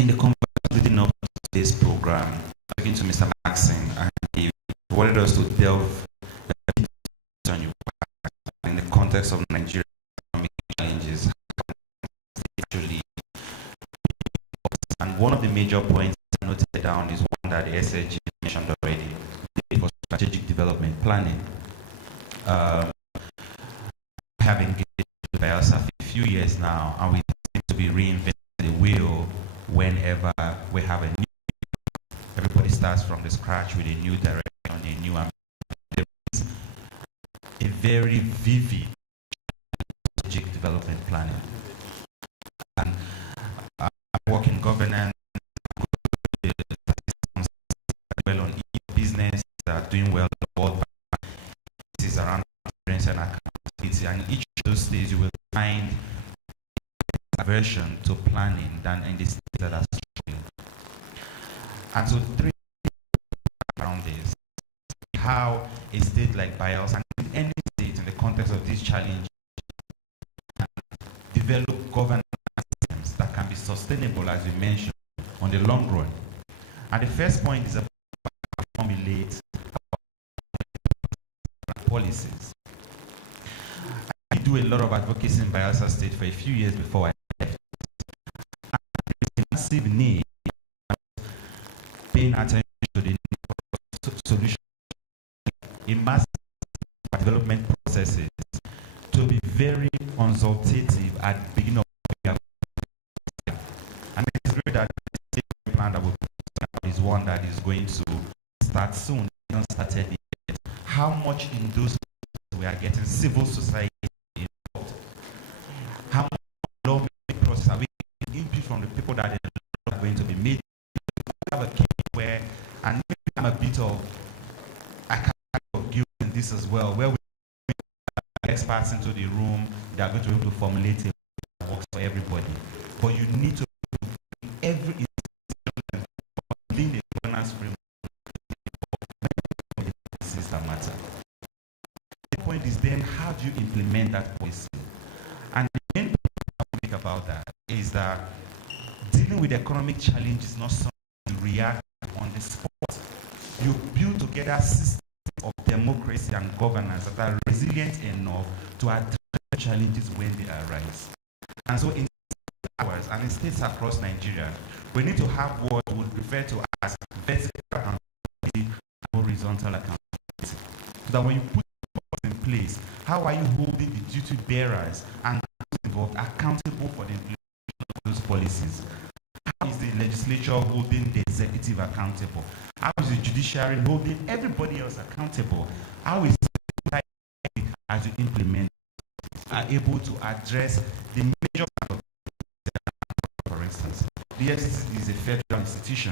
In the conversation leading up to this program, talking to Mr. Maxine, and he wanted us to delve on you in the context of Nigeria's economic challenges. Actually, and one of the major points I noted down is one that the SSG mentioned already, for strategic development planning. I have engaged with BIELSA for a few years now, and we seem to be reinventing the wheel whenever we have a new. Everybody starts from the scratch with a new direction, a new ambition. There is a very vivid strategic development planning. And I work in governance, well on business, doing well the world. This is around transparency and accountability, and in each of those stages you will find aversion to planning than in the states that are struggling. And so three around this, how a state like BIELSA and any state in the context of this challenge can develop governance systems that can be sustainable, as we mentioned, on the long run. And the first point is about formulate policies. I do a lot of advocacy in BIELSA State for a few years before I left. And there is a massive need paying attention to the solution in massive development processes to be very consultative at the beginning of the year. And it is great that the state plan that is one that is going to start soon, not started yet. How much in those we are getting civil society involved? How much lawmaking process are we getting input from the people that are going to be made? We have a case where, and maybe I'm a bit of, I can't of guilt in this as well, where we bring experts into the room, they are going to be able to formulate a that works for everybody. But you need to every institution lean a governance framework that matter. The point is then, how do you implement that policy? And the main point I make about that is that dealing with economic challenge is not something you react on the spot. You build together systems of democracy and governance that are resilient enough to address challenges when they arise. And so in ours and in states across Nigeria, we need to have what we would refer to as vertical accountability and horizontal accountability. So that when you put in place, how are you holding the duty bearers and those involved accountable for the implementation of those policies? How is the legislature holding the executive accountable? How is the judiciary holding everybody else accountable? How is the as you implement are able to address the major part of, for instance, the FCC is a federal institution,